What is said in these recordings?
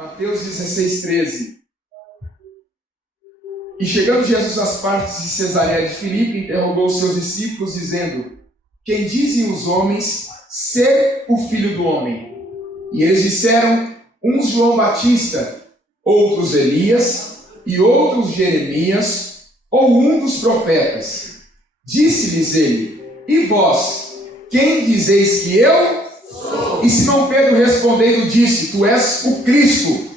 Mateus 16:13. E chegando Jesus às partes de Cesareia de Filipe, interrogou os seus discípulos, dizendo: quem dizem os homens ser o Filho do Homem? E eles disseram: uns João Batista, outros Elias, e outros Jeremias, ou um dos profetas. Disse-lhes ele: e vós, quem dizeis que eu sou? E Simão Pedro respondendo disse: tu és o Cristo,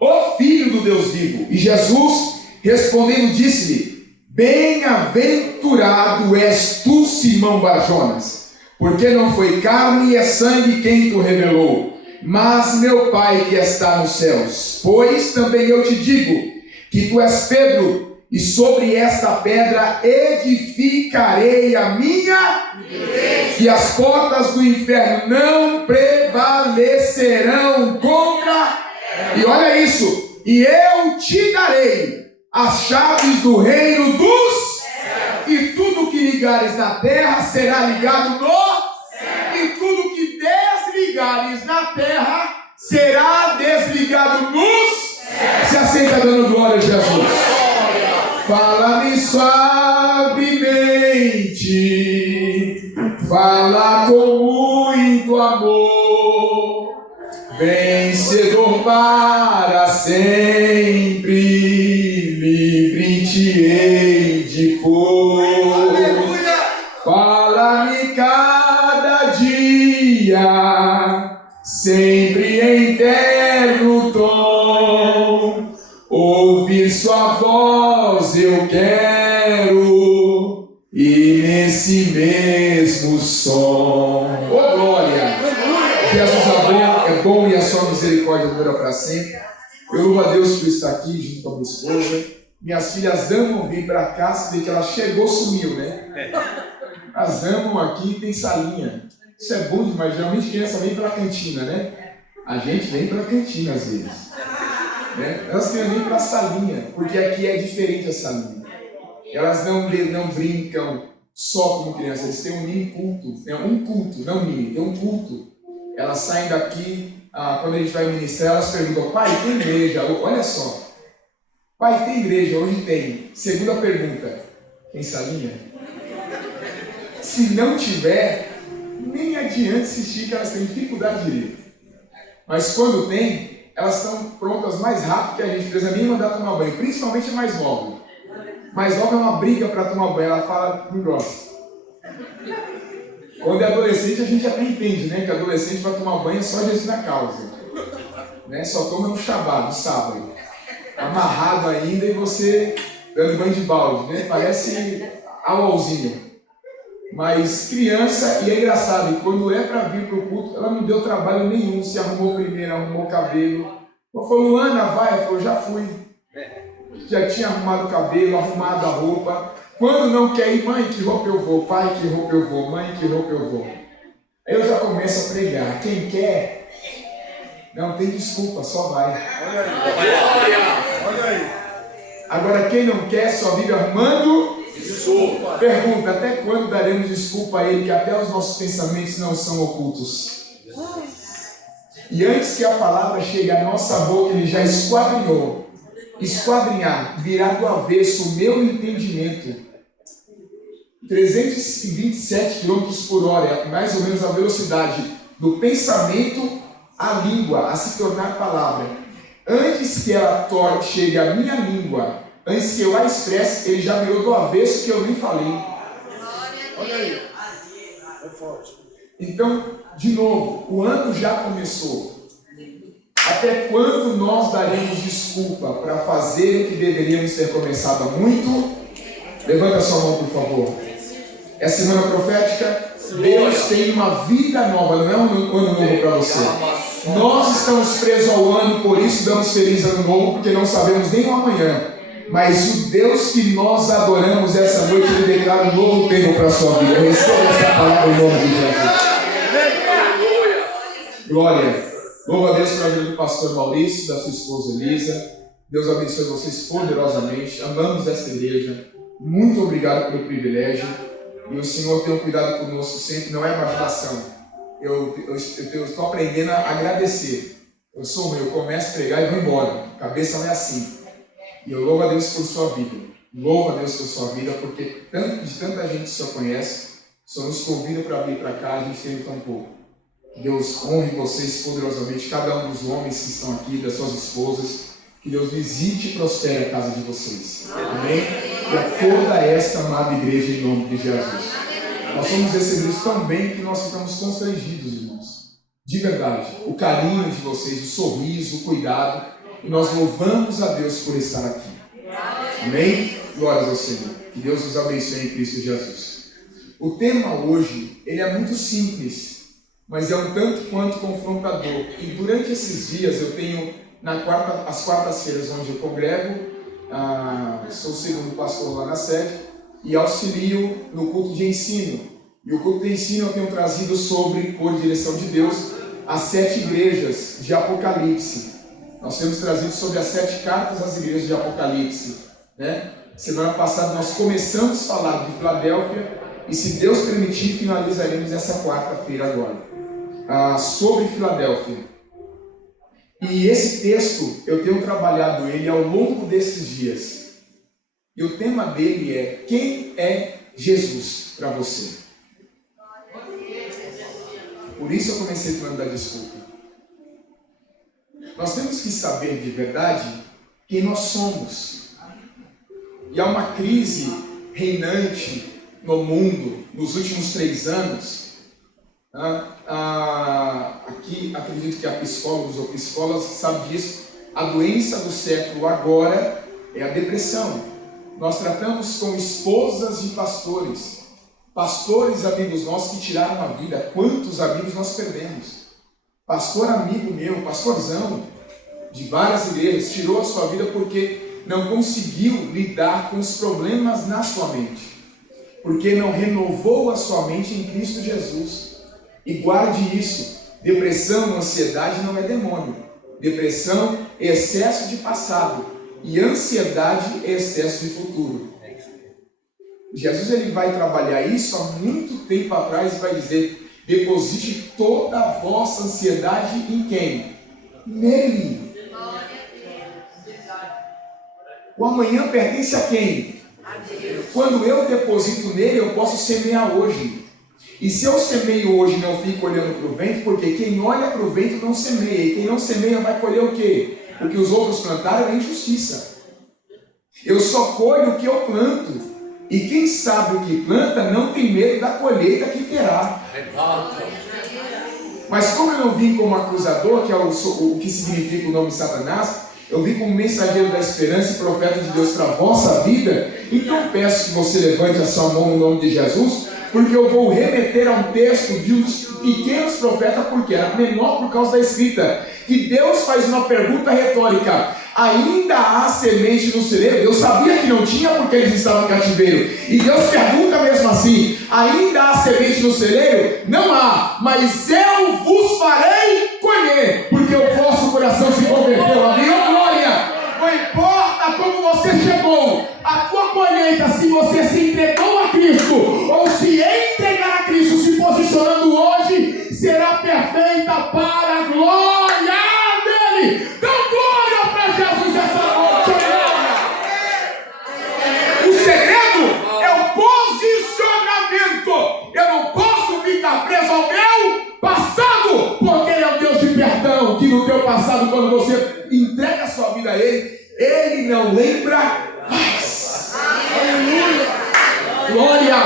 o Filho do Deus vivo. E Jesus respondendo disse-lhe: bem-aventurado és tu, Simão Barjonas, porque não foi carne e sangue quem tu revelou, mas meu Pai que está nos céus. Pois também eu te digo que tu és Pedro, e sobre esta pedra edificarei a minha igreja, e as portas do inferno não prevalecerão contra. E olha isso: e eu te darei as chaves do reino dos céus, e tudo que ligares na terra será ligado no céu, e tudo que desligares na terra será desligado nos céus. Se aceita dando glória a Jesus. Fala-me suavemente, fala com muito amor, vencedor para sempre, livre te hei de pôr. Fala-me cada dia, sempre em terno tom, ouvir sua voz eu quero, e nesse mesmo som. Oh glória! Jesus é bom e a sua misericórdia dura para sempre. Eu louvo a Deus por estar aqui junto com a minha esposa. Minhas filhas amam vir para cá, se vê que ela chegou, sumiu, né? Elas amam aqui, tem salinha. Isso é bom demais. Geralmente criança vem para a cantina, né? A gente vem para a cantina às vezes, né? Elas querem vir para a salinha, porque aqui é diferente a salinha. Elas não brincam só como crianças, eles têm um mini culto. Um culto, não mini, tem um culto. Elas saem daqui, quando a gente vai ministrar, elas perguntam: pai, tem igreja? Olha só. Pai, tem igreja? Hoje tem. Segunda pergunta: tem salinha? Se não tiver, nem adianta insistir, que elas têm dificuldade de ir. Mas quando tem, elas estão prontas mais rápido que a gente. Precisa nem mandar tomar banho, principalmente a mais nova. Mais nova é uma briga para tomar banho. Ela fala: não gosta. Quando é adolescente, a gente até entende, né? Que adolescente vai tomar banho só Jesus na causa, né? Só toma no Shabbat, no sábado, amarrado ainda, e você dando banho de balde, né? Parece aualzinho. Mas criança, e é engraçado, quando é para vir para o culto, ela não deu trabalho nenhum, se arrumou primeiro, arrumou o cabelo. Eu falei: Luana, vai? Ela falou: já fui. Já tinha arrumado o cabelo, arrumado a roupa. Quando não quer ir: mãe, que roupa eu vou? Pai, que roupa eu vou? Mãe, que roupa eu vou? Aí eu já começo a pregar: quem quer, não tem desculpa, só vai. Olha aí. Agora quem não quer só vive arrumando desculpa. Pergunta: até quando daremos desculpa a Ele, que até os nossos pensamentos não são ocultos? E antes que a palavra chegue à nossa boca, Ele já esquadrinhou. Esquadrinhar, virar do avesso o meu entendimento. 327 km por hora é mais ou menos a velocidade do pensamento à língua, a se tornar palavra. Antes que ela chegue à minha língua, antes que eu a expresse, ele já virou do avesso, que eu nem falei. Olha aí. É forte. Então, de novo, o ano já começou. Até quando nós daremos desculpa para fazer o que deveríamos ter começado há muito? Levanta sua mão, por favor. É semana profética. Deus tem uma vida nova, não é um ano novo para você. Nós estamos presos ao ano, por isso damos feliz ano novo, porque não sabemos nem o amanhã. Mas o Deus que nós adoramos essa noite, Ele declara um novo tempo para a sua vida. Receba essa palavra em nome de Jesus. Glória. Louvo a Deus pela vida do pastor Maurício, da sua esposa Elisa. Deus abençoe vocês poderosamente. Amamos esta igreja. Muito obrigado pelo privilégio. E o Senhor tem um cuidado conosco sempre, não é bajulação. Eu estou aprendendo a agradecer. Eu sou ruim, eu começo a pregar e vou embora. A cabeça não é assim. E eu louvo a Deus por sua vida. Louvo a Deus por sua vida, porque de tanta gente que o Senhor conhece, o Senhor nos convida para vir para cá, a gente tem tão pouco. Deus honre vocês poderosamente, cada um dos homens que estão aqui, das suas esposas. Que Deus visite e prospere a casa de vocês. Amém? E a toda esta amada igreja em nome de Jesus. Nós somos recebidos tão bem que nós ficamos constrangidos, irmãos. De verdade. O carinho de vocês, o sorriso, o cuidado. E nós louvamos a Deus por estar aqui. Amém? Glórias ao Senhor. Que Deus nos abençoe em Cristo Jesus. O tema hoje, ele é muito simples, mas é um tanto quanto confrontador. E durante esses dias eu tenho, às quartas-feiras, onde eu congrego, sou o segundo pastor lá na sede, e auxilio no culto de ensino. E o culto de ensino eu tenho trazido sobre, por direção de Deus, as 7 igrejas de Apocalipse. Nós temos trazido sobre as 7 cartas às igrejas de Apocalipse, né? Semana passada nós começamos a falar de Filadélfia e, se Deus permitir, finalizaremos essa quarta-feira agora, sobre Filadélfia. E esse texto, eu tenho trabalhado ele ao longo desses dias. E o tema dele é: quem é Jesus para você? Por isso eu comecei falando da desculpa. Nós temos que saber de verdade quem nós somos. E há uma crise reinante no mundo nos últimos 3 anos. Aqui, acredito que há psicólogos ou psicólogas sabem disso. A doença do século agora é a depressão. Nós tratamos com esposas de pastores. Pastores amigos nossos que tiraram a vida. Quantos amigos nós perdemos? Pastor amigo meu, pastorzão de várias igrejas, tirou a sua vida porque não conseguiu lidar com os problemas na sua mente, porque não renovou a sua mente em Cristo Jesus. E guarde isso: depressão, ansiedade não é demônio. Depressão é excesso de passado, e ansiedade é excesso de futuro. Jesus, ele vai trabalhar isso há muito tempo atrás e vai dizer: deposite toda a vossa ansiedade em quem? Nele. O amanhã pertence a quem? A Deus. Quando eu deposito nele, eu posso semear hoje. E se eu semeio hoje e não fico olhando para o vento, porque quem olha para o vento não semeia. E quem não semeia vai colher o quê? O que os outros plantaram é injustiça. Eu só colho o que eu planto. E quem sabe o que planta não tem medo da colheita que terá. Mas como eu não vim como acusador, que é o que significa o nome Satanás, eu vim como mensageiro da esperança e profeta de Deus para a vossa vida. Então peço que você levante a sua mão no nome de Jesus, porque eu vou remeter a um texto de um dos pequenos profetas, porque era menor por causa da escrita, que Deus faz uma pergunta retórica: ainda há semente no celeiro? Deus sabia que não tinha, porque eles estavam em cativeiro. E Deus pergunta mesmo assim: ainda há semente no celeiro? Não há, mas eu vos farei colher, porque o vosso coração se converteu a mim. Oh, glória! Não importa como você chegou, a tua colheita, se você se entregou a Cristo, ou se entregar a Cristo, se posicionando hoje, será perfeita para a glória dele. Então, glória para Jesus essa noite. O segredo é o posicionamento. Eu não posso ficar preso ao meu passado, porque ele é o Deus de perdão, que no teu passado, quando você entrega a sua vida a ele, ele não lembra mais. Aleluia! Glória!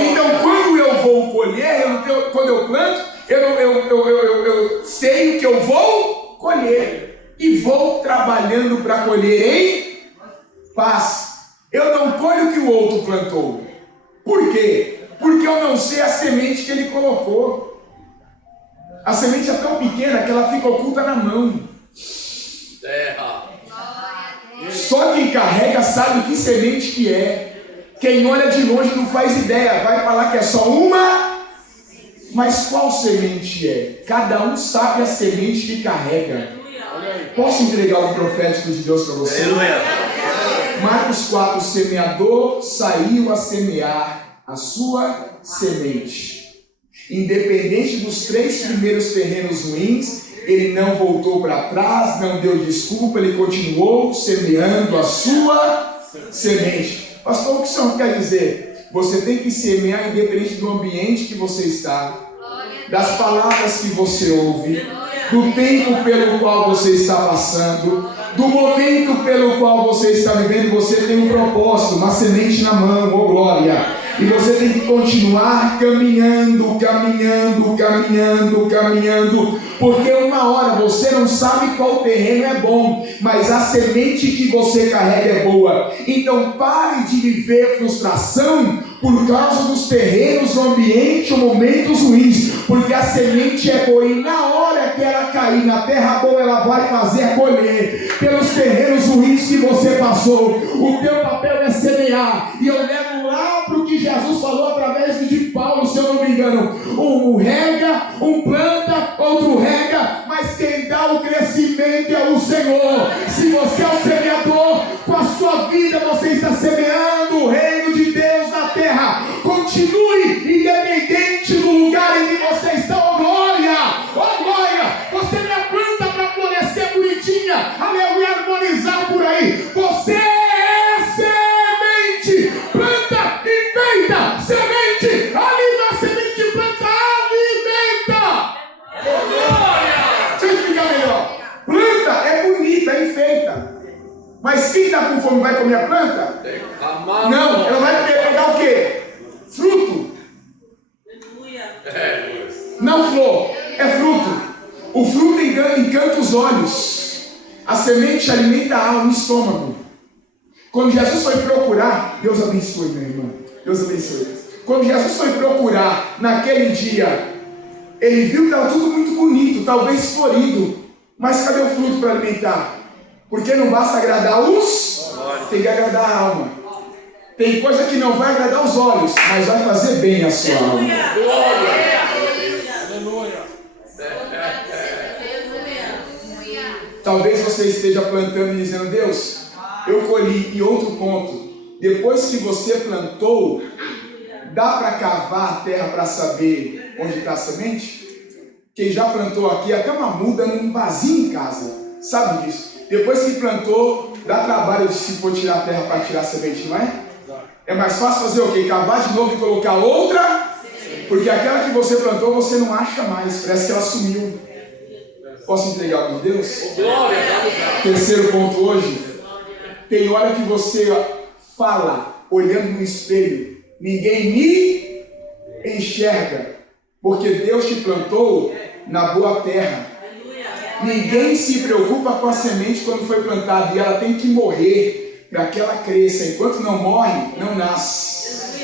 Então, quando eu vou colher, quando eu planto, eu sei o que eu vou colher. E vou trabalhando para colher em paz. Eu não colho o que o outro plantou. Por quê? Porque eu não sei a semente que ele colocou. A semente é tão pequena que ela fica oculta na mão. Só quem carrega sabe o que semente que é. Quem olha de longe não faz ideia. Vai falar que é só uma. Mas qual semente é? Cada um sabe a semente que carrega. Posso entregar o profético de Deus para você? Marcos 4, o semeador saiu a semear a sua semente. Independente dos 3 primeiros terrenos ruins, ele não voltou para trás, não deu desculpa, ele continuou semeando a sua semente. Pastor, o que o senhor quer dizer? Você tem que semear independente do ambiente que você está, das palavras que você ouve, do tempo pelo qual você está passando, do momento pelo qual você está vivendo. Você tem um propósito, uma semente na mão, oh glória. E você tem que continuar caminhando, porque uma hora você não sabe qual terreno é bom, mas a semente que você carrega é boa. Então pare de viver frustração por causa dos terrenos, do ambiente ou momentos ruins, porque a semente é boa e na hora que ela cair na terra boa, ela vai fazer colher pelos terrenos ruins que você passou. O teu papel é semear, e eu levo lá para o que Jesus falou através de Paulo, se eu não me engano: um rega, um planta, outro rega, mas quem dá o crescimento é o Senhor. Se você é o semeador, com a sua vida você está semeando o reino de Deus na terra. Continue independente do lugar em que você está. Oh glória, oh glória. Você não é planta para florescer bonitinha, aleluia, harmonizar por aí. Você é semente, planta e feita. Semente, alimenta, semente, planta, alimenta. Oh glória. Deixa eu explicar melhor. Planta é bonita, é enfeita. Mas quem está com fome vai comer a planta? Não, ela vai pegar o quê? Fruto. Não flor, é fruto. O fruto encanta os olhos. A semente alimenta a alma e o estômago. Quando Jesus foi procurar, Deus abençoe, meu irmão, Deus abençoe. Quando Jesus foi procurar naquele dia, ele viu que estava tudo muito bonito, talvez florido, mas cadê o fruto para alimentar? Porque não basta agradar os, tem que agradar a alma. Tem coisa que não vai agradar os olhos, mas vai fazer bem a sua alma. Glória. Talvez você esteja plantando e dizendo: Deus, eu colhi. E outro ponto: depois que você plantou, dá para cavar a terra para saber onde está a semente? Quem já plantou aqui, até uma muda num vasinho em casa, sabe disso? Depois que plantou, dá trabalho de se for tirar a terra para tirar a semente, não é? É mais fácil fazer o quê? Cavar de novo e colocar outra? Porque aquela que você plantou, você não acha mais, parece que ela sumiu. Posso entregar para Deus? Terceiro ponto hoje: tem hora que você fala olhando no espelho, ninguém me enxerga, porque Deus te plantou na boa terra. Ninguém se preocupa com a semente quando foi plantada, e ela tem que morrer para que ela cresça. Enquanto não morre, não nasce.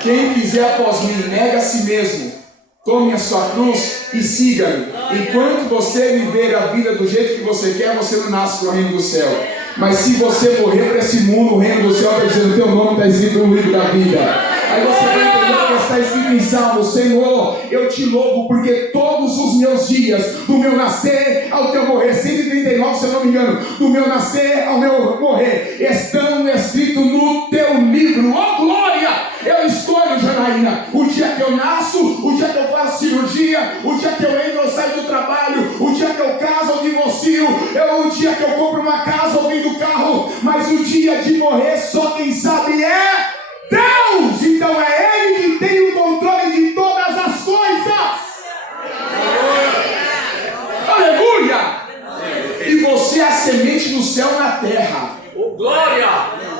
Quem quiser após mim, nega a si mesmo, tome a sua cruz e siga-me. Enquanto você viver a vida do jeito que você quer, você não nasce para o reino do céu. Mas se você morrer para esse mundo, o reino do céu está dizendo: teu nome está escrito no livro da vida. Aí você vai entender o que está escrito em Salmo: Senhor, eu te louvo, porque todos os meus dias, do meu nascer ao teu morrer, 139 se eu não me engano, do meu nascer ao meu morrer, estão escritos no teu livro. Oh glória! Eu escolho, Janaína, o dia que eu nasço, o dia que eu faço cirurgia, o dia que eu entro ou saio do trabalho, o dia que eu caso ou divorcio, o dia que eu compro uma casa ou vendo carro, mas o dia de morrer só quem sabe é Deus. Então é Ele que tem o controle de todas as coisas. Aleluia! E você é a semente do céu na terra. Glória!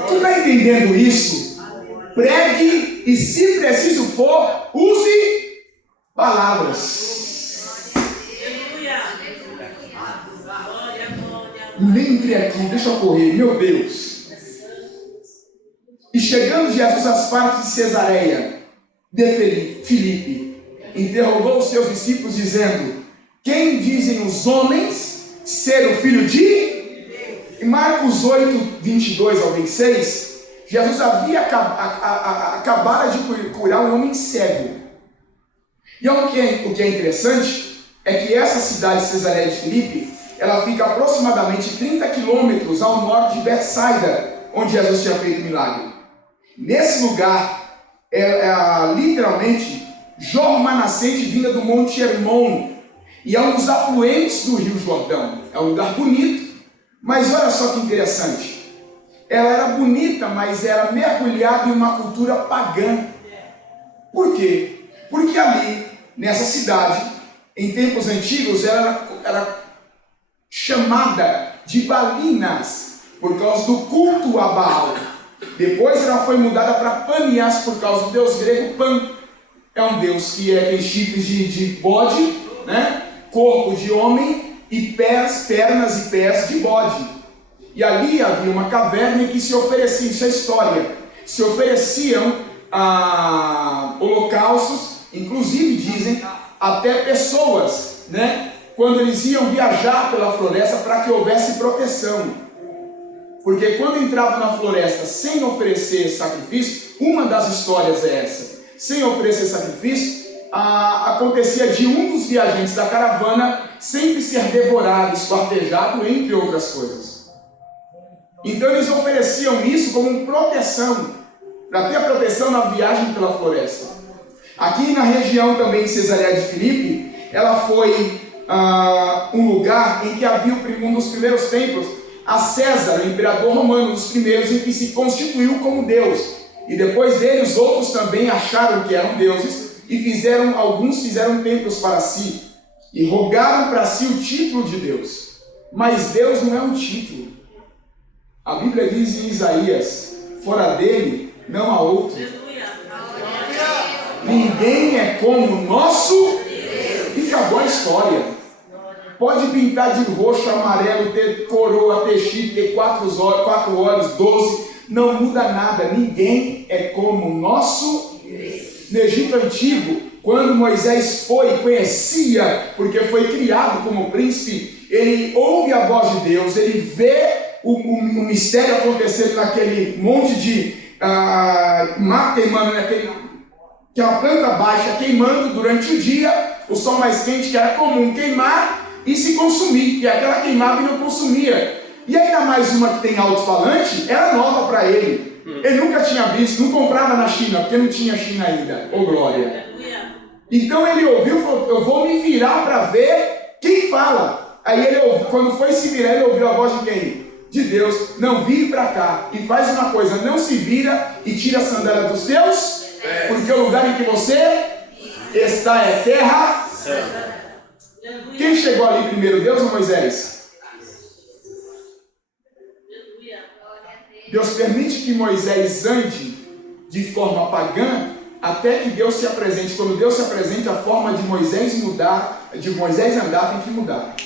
Tu está entendendo isso? Pregue e, se preciso for, use palavras. Nem entrei aqui, deixa eu correr, meu Deus. E chegando Jesus às partes de Cesareia de Filipe, interrogou os seus discípulos, dizendo: quem dizem os homens ser o filho de? Em Marcos 8, 22 ao 26, Jesus havia acabado de curar um homem cego. E o que é interessante é que essa cidade de Cesareia de Filipe, ela fica aproximadamente 30 quilômetros ao norte de Betsaida, onde Jesus tinha feito o milagre. Nesse lugar, literalmente, jorra uma nascente vinda do Monte Hermon, e é um dos afluentes do Rio Jordão. É um lugar bonito, mas olha só que interessante. Ela era bonita, mas era mergulhada em uma cultura pagã. Por quê? Porque ali, nessa cidade, em tempos antigos, ela era chamada de Balinas, por causa do culto a Baal. Depois ela foi mudada para Panias, por causa do deus grego Pan. É um deus que tem chifres de bode, né? Corpo de homem e pernas e pés de bode. E ali havia uma caverna em que se oferecia, isso é história, se ofereciam holocaustos, inclusive dizem até pessoas, né? Quando eles iam viajar pela floresta para que houvesse proteção. Porque quando entravam na floresta sem oferecer sacrifício, uma das histórias é essa, sem oferecer sacrifício, acontecia de um dos viajantes da caravana sempre ser devorado, esquartejado, entre outras coisas. Então eles ofereciam isso como proteção, para ter a proteção na viagem pela floresta. Aqui na região também de Cesareia de Filipe, ela foi um lugar em que havia um dos primeiros templos a César, o imperador romano, dos primeiros, em que se constituiu como Deus. E depois dele, os outros também acharam que eram deuses e alguns fizeram templos para si e rogaram para si o título de Deus. Mas Deus não é um título. A Bíblia diz em Isaías: fora dele não há outro. Ninguém é como o nosso. E acabou a história. Pode pintar de roxo, amarelo, ter coroa, ter chifre, ter 4 olhos, 12, não muda nada. Ninguém é como o nosso. No Egito Antigo, quando Moisés foi e conhecia, porque foi criado como príncipe, ele ouve a voz de Deus, ele vê o mistério acontecendo naquele monte de mar queimando, aquela planta baixa queimando durante o dia, o sol mais quente, que era comum queimar e se consumir, e aquela queimava e não consumia. E ainda mais uma que tem alto-falante, era nova para ele. Ele nunca tinha visto, não comprava na China, porque não tinha China ainda. Ô glória! Então ele ouviu e falou: eu vou me virar para ver quem fala. Aí ele ouviu, quando foi se virar, ele ouviu a voz de quem? De Deus. Não, vire para cá e faz uma coisa, não se vira e tira a sandália dos teus, porque o lugar em que você está é terra. Quem chegou ali primeiro, Deus ou Moisés? Deus permite que Moisés ande de forma pagã até que Deus se apresente. Quando Deus se apresenta, a forma de Moisés mudar, de Moisés andar, tem que mudar.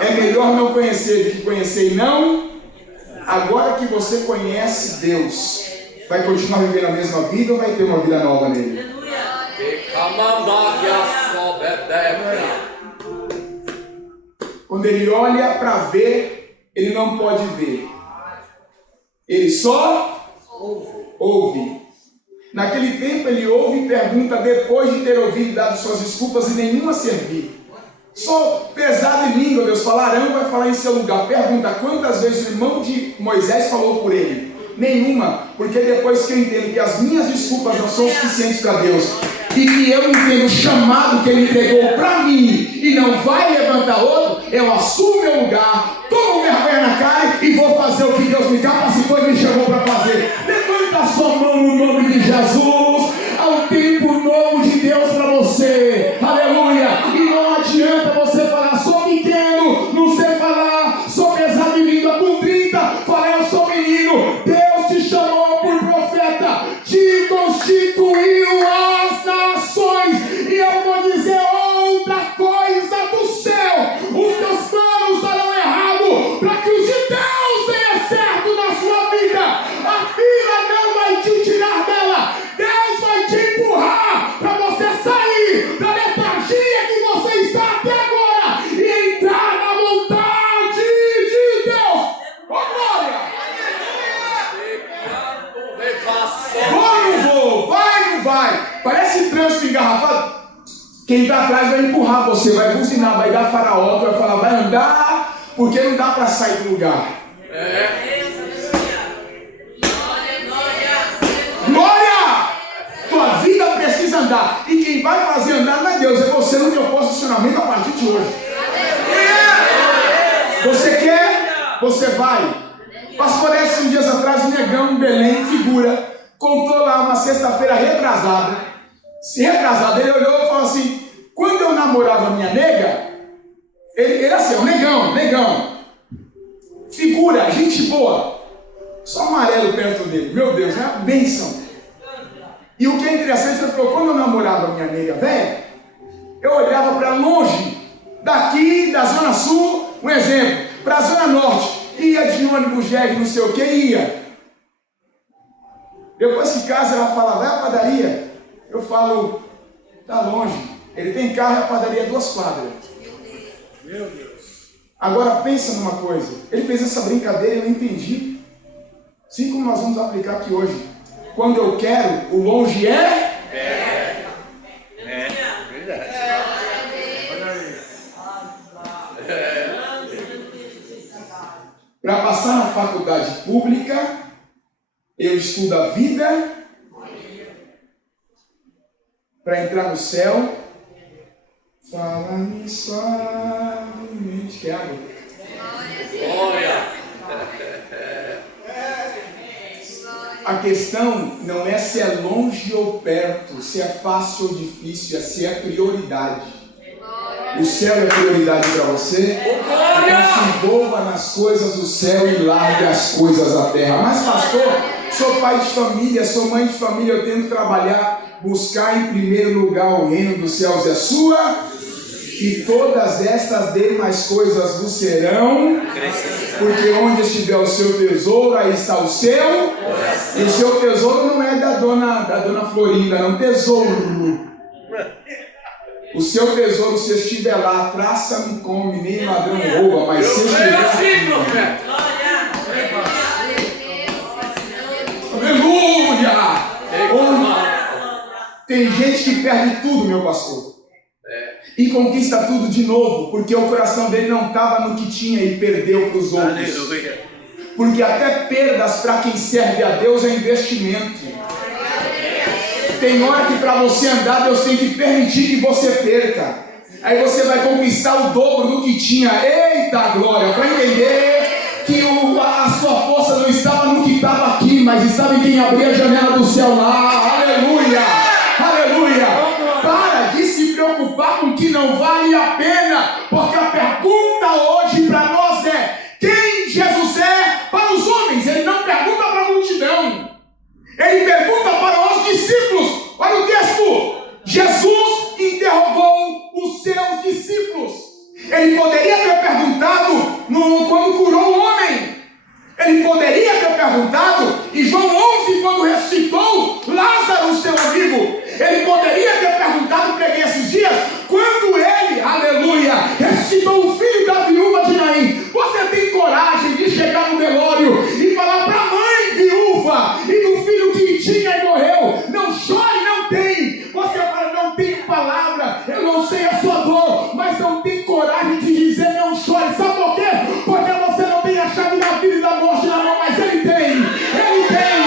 É melhor não conhecer do que conhecer e não. Agora que você conhece Deus, vai continuar vivendo a mesma vida ou vai ter uma vida nova nele? Quando ele olha para ver, ele não pode ver. Ele só ouve. Naquele tempo ele ouve e pergunta depois de ter ouvido e dado suas desculpas e nenhuma servir. Sou pesado em língua, Deus fala: Arão vai falar em seu lugar. Pergunta: quantas vezes o irmão de Moisés falou por ele? Nenhuma, porque depois que eu entendo que as minhas desculpas não são suficientes para Deus e que eu entendo o chamado que Ele entregou para mim e não vai levantar outro, eu assumo meu lugar, tomo vergonha na cara e vou fazer o que Deus me capacitou e me chamou para fazer. Levanta a sua mão no nome de Jesus. Há um tempo novo de Deus para você. Aleluia. E não adianta você falar: sou pequeno, não sei falar, sou pesado em língua, com 30, falar eu sou menino. Deus te chamou por profeta, te constituiu as nações. E eu vou dizer outra coisa do céu: os teus planos darão errado para que os de Deus tenham certo na sua vida. A vida não vai te tirar dela. Deus vai te empurrar para você sair da letargia que você está até agora e entrar na vontade de Deus. Ô glória! Vou, não vou, vai, não vai. Parece trânsito engarrafado. Quem está atrás vai empurrar você, vai buzinar, vai dar faraó, vai falar: vai andar, porque não dá para sair do lugar. Glória! Tua vida precisa andar. E quem vai fazer andar não é Deus, é você no teu posicionamento a partir de hoje. Você quer? Você vai. Pastor Edson, dias atrás, um negão em Belém, figura, contou lá uma sexta-feira retrasada. Ele olhou e falou assim: quando eu namorava minha nega, ele assim, um negão, figura, gente boa, só amarelo perto dele, meu Deus, é uma bênção. E o que é interessante, ele falou: quando eu namorava minha nega velha, eu olhava para longe, daqui da Zona Sul, um exemplo, para a Zona Norte, ia de ônibus, jegue, não sei o que, ia. Depois que casa, ela fala: vai à padaria. Eu falo: tá longe. Ele tem carro e a padaria é 2 quadras. Meu Deus. Agora pensa numa coisa. Ele fez essa brincadeira e eu entendi. Assim como nós vamos aplicar aqui hoje. Quando eu quero, o longe é verdade. Para passar na faculdade pública, eu estudo a vida. Para entrar no céu, fala-me suavemente. Que água? A questão não é se é longe ou perto, se é fácil ou difícil, é se é prioridade. O céu é prioridade para você? Então se envolva nas coisas do céu e largue as coisas da terra. Mas pastor, sou pai de família, sou mãe de família, eu tenho que trabalhar, buscar em primeiro lugar o reino dos céus e a sua, e todas estas demais coisas vos serão, porque onde estiver o seu tesouro, aí está o seu, e o seu tesouro não é da dona Florinda, não, tesouro. O seu tesouro, se estiver lá, traça, não come, nem ladrão rouba, mas se estiver aqui, aleluia! Tem gente que perde tudo, meu pastor, e conquista tudo de novo, porque o coração dele não estava no que tinha e perdeu para os outros. Aleluia. Porque até perdas para quem serve a Deus é investimento. Tem hora que para você andar, Deus tem que permitir que você perca. Aí você vai conquistar o dobro do que tinha. Eita glória! Para entender que a sua força não estava no que estava aqui, mas estava em quem abria a janela do céu lá. Aleluia! Aleluia! Para de se preocupar com o que não vale a pena, porque a pergunta hoje para nós é: quem Jesus é para os homens? Ele não pergunta para a multidão. Ele pergunta para os discípulos. Olha o texto. Jesus interrogou os seus discípulos. Ele poderia ter perguntado quando curou o homem. Ele poderia ter perguntado em João 11, quando ressuscitou Lázaro, seu amigo. Ele poderia ter perguntado, preguei esses dias, quando ele, aleluia, ressuscitou o filho da viúva de Naim. Você tem coragem de chegar no velório e falar para a mãe viúva e do filho que tinha e morreu: não chore, não tem. Você fala: não tenho palavra, eu não sei a sua dor, mas não tem coragem de dizer não chore. Sabe por quê? Porque você não tem a chave da vida e da morte na mão, mas ele tem. Ele tem.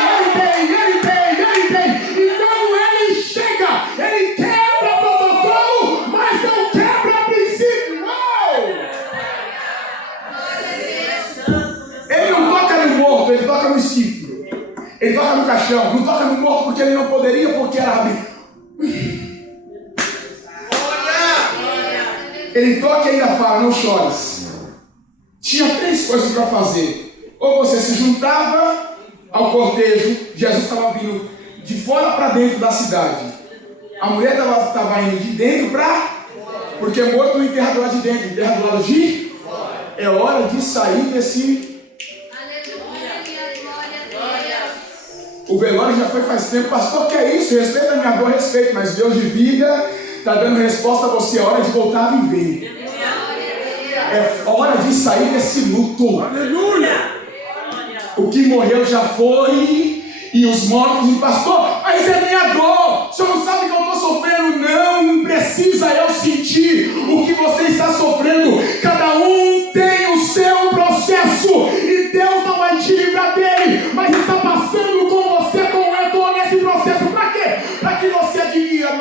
Então ele chega, ele quebra protocolo, mas não quebra princípio. Não! Ele não toca no morto, ele toca no ciclo. Ele toca no caixão, não toca no morto porque ele não poderia, porque era rabino. Ele toca e ainda fala: não chores. Tinha 3 coisas para fazer. Ou você se juntava ao cortejo. Jesus estava vindo de fora para dentro da cidade. A mulher estava indo de dentro para... porque morto não enterra do lado de dentro, enterra do lado de... É hora de sair desse... O velório já foi faz tempo. Pastor, que é isso? Respeita a minha dor, respeito. Mas Deus de vida está dando resposta a você. É hora de voltar a viver. É hora de sair desse luto. Aleluia! O que morreu já foi. E os mortos, pastor, mas é minha dor. O senhor não sabe que eu estou sofrendo? Não precisa eu sentir o que você está sofrendo. Cada um tem o seu processo. E Deus não vai te livrar dele, mas está passando com você, com nesse processo. Para quê? Para que você adquira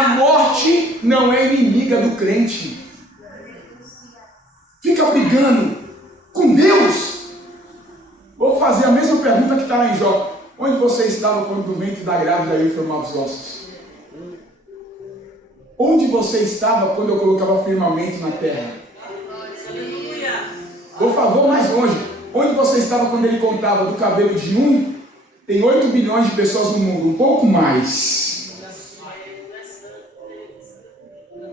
A morte não é inimiga do crente. Fica brigando com Deus. Vou fazer a mesma pergunta que está lá em Jó. Onde você estava quando do ventre da grávida eu formava os ossos? Onde você estava quando eu colocava firmamento na terra? Por favor, mais longe. Onde você estava quando ele contava do cabelo de um? Tem 8 bilhões de pessoas no mundo, um pouco mais.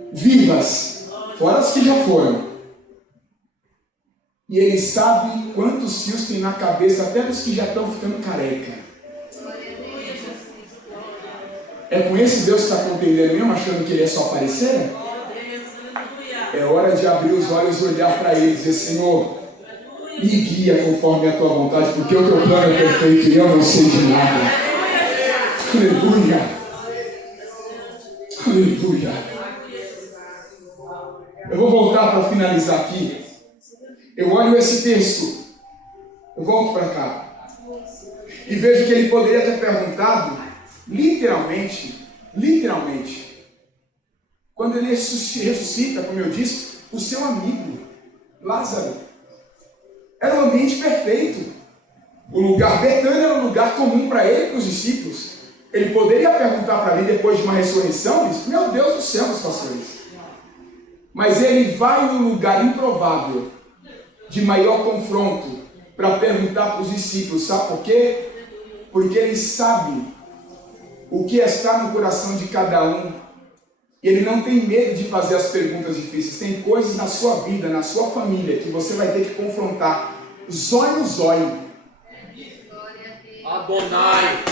Vivas, fora as que já foram. E ele sabe quantos fios tem na cabeça, até dos que já estão ficando careca. É com esse Deus que está contendendo mesmo, achando que ele é só aparecer? É hora de abrir os olhos e olhar para ele e dizer: Senhor, me guia conforme a tua vontade, porque o teu plano é perfeito e eu não sei de nada. Aleluia. Aleluia. Eu vou voltar para finalizar aqui. Eu olho esse texto, eu volto para cá e vejo que ele poderia ter perguntado literalmente, quando ele ressuscita, como eu disse, o seu amigo Lázaro. Era um ambiente perfeito. O lugar Betânia era um lugar comum para ele e para os discípulos. Ele poderia perguntar para ali depois de uma ressurreição, diz: meu Deus do céu, meus pastores. Mas ele vai num lugar improvável, de maior confronto, para perguntar para os discípulos. Sabe por quê? Porque ele sabe o que está no coração de cada um. E ele não tem medo de fazer as perguntas difíceis. Tem coisas na sua vida, na sua família, que você vai ter que confrontar zóio no zóio. Adonai,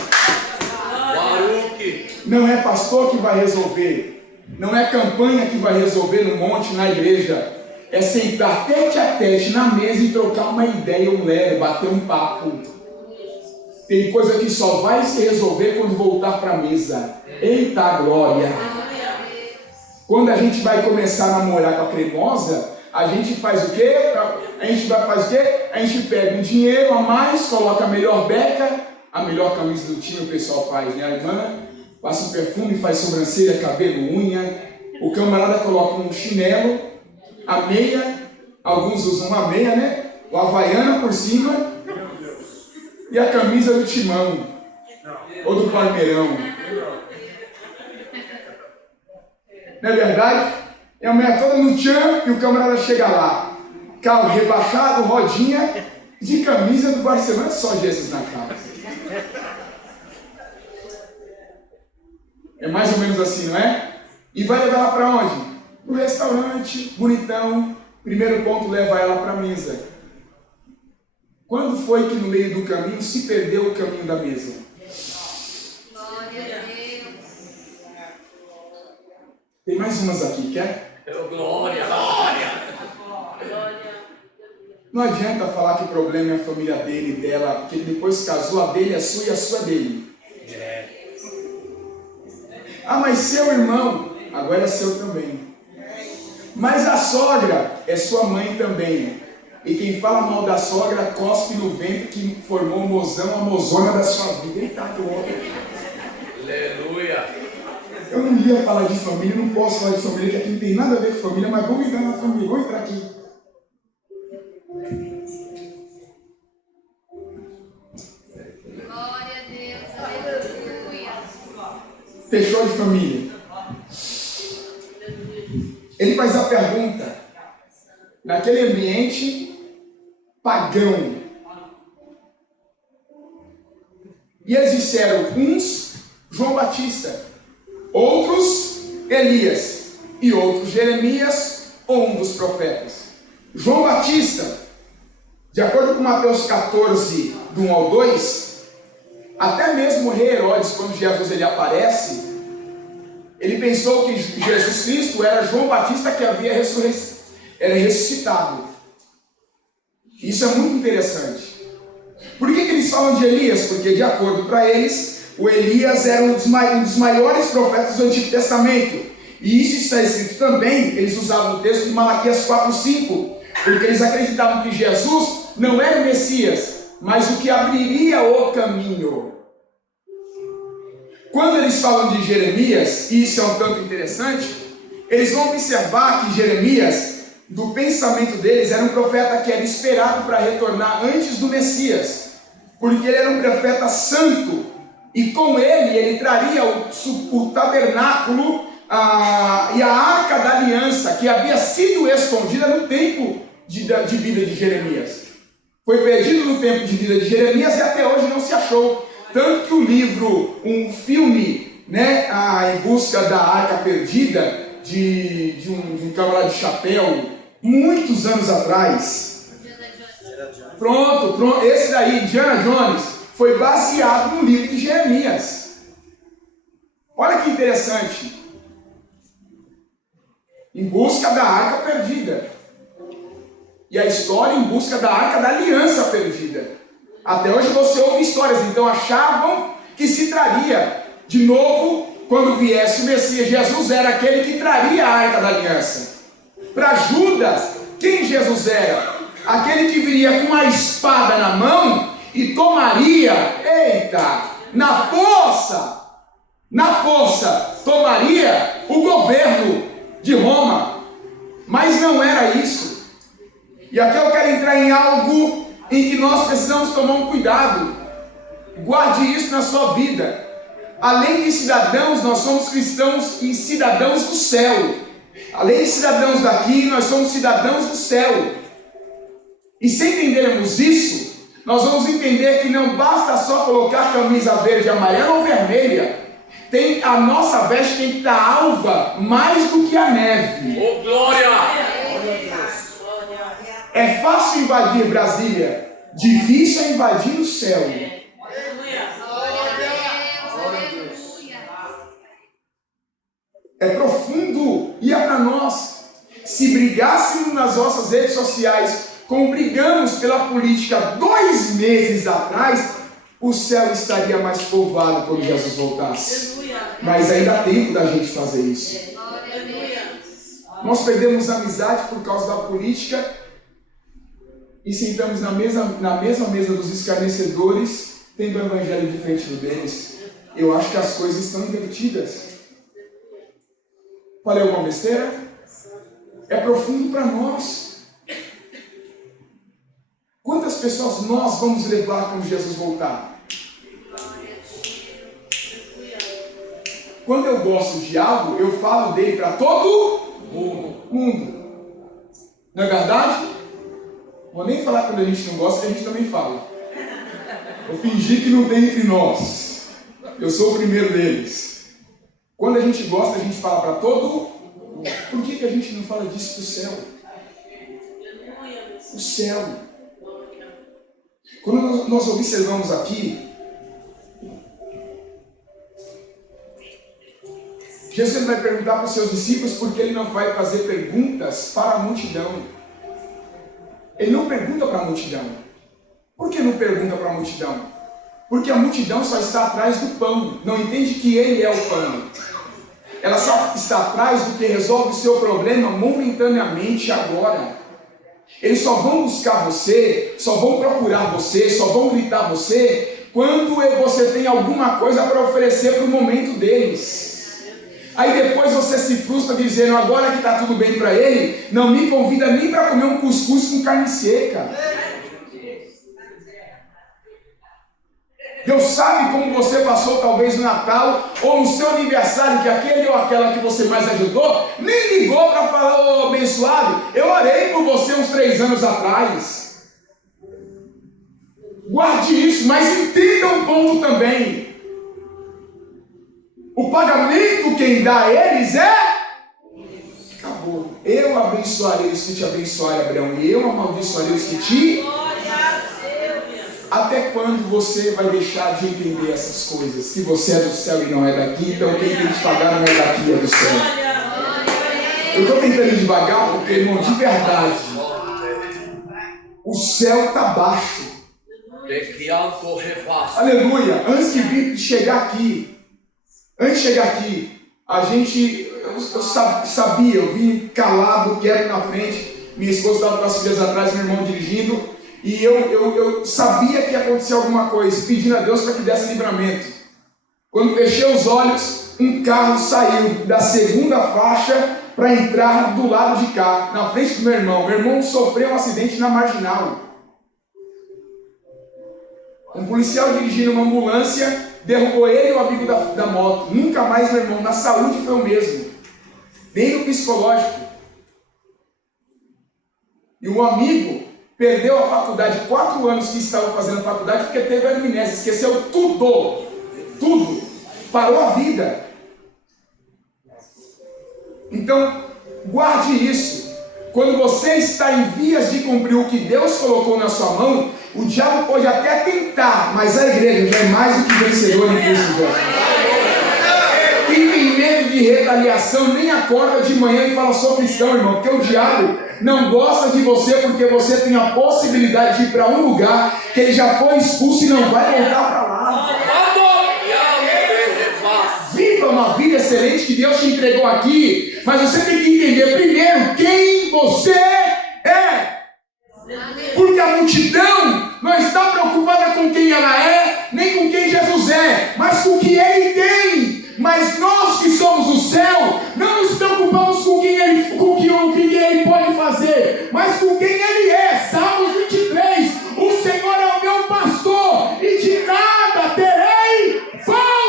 Baruque. Não é pastor que vai resolver. Não é campanha que vai resolver no monte, na igreja. É sentar tete a tete na mesa e trocar uma ideia, um lero, bater um papo. Tem coisa que só vai se resolver quando voltar para a mesa. Eita glória! Quando a gente vai começar a namorar com a cremosa, a gente faz o quê? A gente pega um dinheiro a mais, coloca a melhor beca, a melhor camisa do time, o pessoal faz, né? A irmã passa um perfume, faz sobrancelha, cabelo, unha. O camarada coloca um chinelo, a meia, alguns usam uma meia, né? O havaiana por cima e a camisa do Timão ou do Palmeirão. Não é verdade? E a mulher toda no tchan e o camarada chega lá. Carro rebaixado, rodinha, de camisa do Barcelona, só Jesus na casa. É mais ou menos assim, não é? E vai levar ela para onde? No restaurante, bonitão. Primeiro ponto, leva ela para a mesa. Quando foi que no meio do caminho se perdeu o caminho da mesa? Glória a Deus. Tem mais umas aqui, quer? Glória. Não adianta falar que o problema é a família dele e dela, porque depois que casou, a dele é sua e a sua é dele. Ah, mas seu irmão, agora é seu também. Mas a sogra é sua mãe também. E quem fala mal da sogra, cospe no vento que formou o mozão, a mozona da sua vida. Eita, Aleluia. eu não ia falar de família, não posso falar de família, que aqui não tem nada a ver com família, mas vamos entrar na família, vamos entrar aqui. Glória a Deus. Aleluia. Fechou de família. Ele faz a pergunta, naquele ambiente pagão. E eles disseram, uns João Batista, outros Elias e outros Jeremias ou um dos profetas. João Batista, de acordo com Mateus 14, do 1 ao 2, até mesmo o rei Herodes, quando Jesus ele aparece, ele pensou que Jesus Cristo era João Batista que havia ressuscitado. Isso é muito interessante. Por que eles falam de Elias? Porque, de acordo para eles, o Elias era um dos maiores profetas do Antigo Testamento. E isso está escrito também, eles usavam o texto de Malaquias 4:5, porque eles acreditavam que Jesus não era o Messias, mas o que abriria o caminho. quando eles falam de Jeremias, e isso é um tanto interessante, eles vão observar que Jeremias, do pensamento deles, era um profeta que era esperado para retornar antes do Messias, porque ele era um profeta santo, e com ele traria o tabernáculo e a arca da aliança, que havia sido escondida no tempo de vida de Jeremias. Foi perdido no tempo de vida de Jeremias e até hoje não se achou. Tanto que o livro, um filme, né, Em Busca da Arca Perdida, de um camarada de chapéu, muitos anos atrás. Pronto, esse daí, Indiana Jones, foi baseado no livro de Jeremias. Olha que interessante. Em busca da arca perdida. E a história em busca da arca da aliança perdida. Até hoje você ouve histórias, então achavam que se traria de novo, quando viesse o Messias. Jesus era aquele que traria a arca da aliança. Para Judas, quem Jesus era? Aquele que viria com uma espada na mão e tomaria, na força, tomaria o governo de Roma. Mas não era isso. E aqui eu quero entrar em algo em que nós precisamos tomar um cuidado. Guarde isso na sua vida. Além de cidadãos, nós somos cristãos e cidadãos do céu. Além de cidadãos daqui, nós somos cidadãos do céu. E se entendermos isso, nós vamos entender que não basta só colocar camisa verde, amarela ou vermelha. A nossa veste tem que estar alva mais do que a neve. Oh, glória! É fácil invadir Brasília, difícil é invadir o céu. É profundo e é para nós. Se brigássemos nas nossas redes sociais, como brigamos pela política 2 meses atrás, o céu estaria mais povoado quando Jesus voltasse. Mas ainda há tempo da gente fazer isso. Nós perdemos a amizade por causa da política e sentamos na mesma mesa dos escarnecedores, tendo o evangelho diferente do deles. Eu acho que as coisas estão invertidas. Falei alguma besteira? É profundo para nós. Quantas pessoas nós vamos levar quando Jesus voltar? Quando eu gosto de algo, eu falo dele para todo mundo. Não é verdade? Vou nem falar quando a gente não gosta, que a gente também fala. Vou fingir que não tem entre nós. Eu sou o primeiro deles. Quando a gente gosta, a gente fala para todo mundo. Por que a gente não fala disso para o céu? O céu. Quando nós observamos aqui, Jesus vai perguntar para os seus discípulos por que ele não vai fazer perguntas para a multidão. Ele não pergunta para a multidão. Por que não pergunta para a multidão? Porque a multidão só está atrás do pão. Não entende que ele é o pão. Ela só está atrás do que resolve o seu problema momentaneamente agora. Eles só vão buscar você, só vão procurar você, só vão gritar você quando você tem alguma coisa para oferecer para o momento deles. Aí depois você se frustra dizendo, agora que está tudo bem para ele, não me convida nem para comer um cuscuz com carne seca. Deus sabe como você passou talvez no Natal ou no seu aniversário, que aquele ou aquela que você mais ajudou, nem ligou para falar, ô abençoado, eu orei por você uns 3 anos atrás. Guarde isso, mas entenda um ponto também. O pagamento quem dá a eles é... Acabou. Eu abençoarei os que te abençoarem, Abraão, e eu amaldiçoarei os que te... Até quando você vai deixar de entender essas coisas? Se você é do céu e não é daqui, então quem tem que pagar não é daqui, é do céu. Eu estou tentando ir devagar porque, irmão, de verdade, o céu está baixo. Aleluia. Antes de chegar aqui, a gente, eu sabia, eu vim calado, quieto na frente. Minha esposa estava com as filhas atrás, meu irmão dirigindo. E eu sabia que ia acontecer alguma coisa, pedindo a Deus para que desse livramento. Quando fechei os olhos, um carro saiu da segunda faixa para entrar do lado de cá, na frente do meu irmão. Meu irmão sofreu um acidente na Marginal. Um policial dirigindo uma ambulância derrubou ele e o amigo da moto. Nunca mais meu irmão, na saúde foi o mesmo. Nem no psicológico. E o amigo perdeu a faculdade, 4 anos que estava fazendo faculdade, porque teve amnésia, esqueceu tudo. Tudo. Parou a vida. Então, guarde isso. Quando você está em vias de cumprir o que Deus colocou na sua mão, o diabo pode até tentar, mas a igreja já é mais do que vencedora em Cristo Jesus. Quem tem medo de retaliação nem acorda de manhã e fala, sou cristão, irmão, porque o diabo não gosta de você porque você tem a possibilidade de ir para um lugar que ele já foi expulso e não vai voltar para lá. Viva uma vida excelente que Deus te entregou aqui, mas você tem que entender primeiro quem você é. Porque a multidão não está preocupada com quem ela é, nem com quem Jesus é, mas com o que ele tem. Mas nós que somos o céu, não nos preocupamos com o que ele pode fazer, mas com quem ele é. Salmos 23, o Senhor é o meu pastor e de nada terei falta.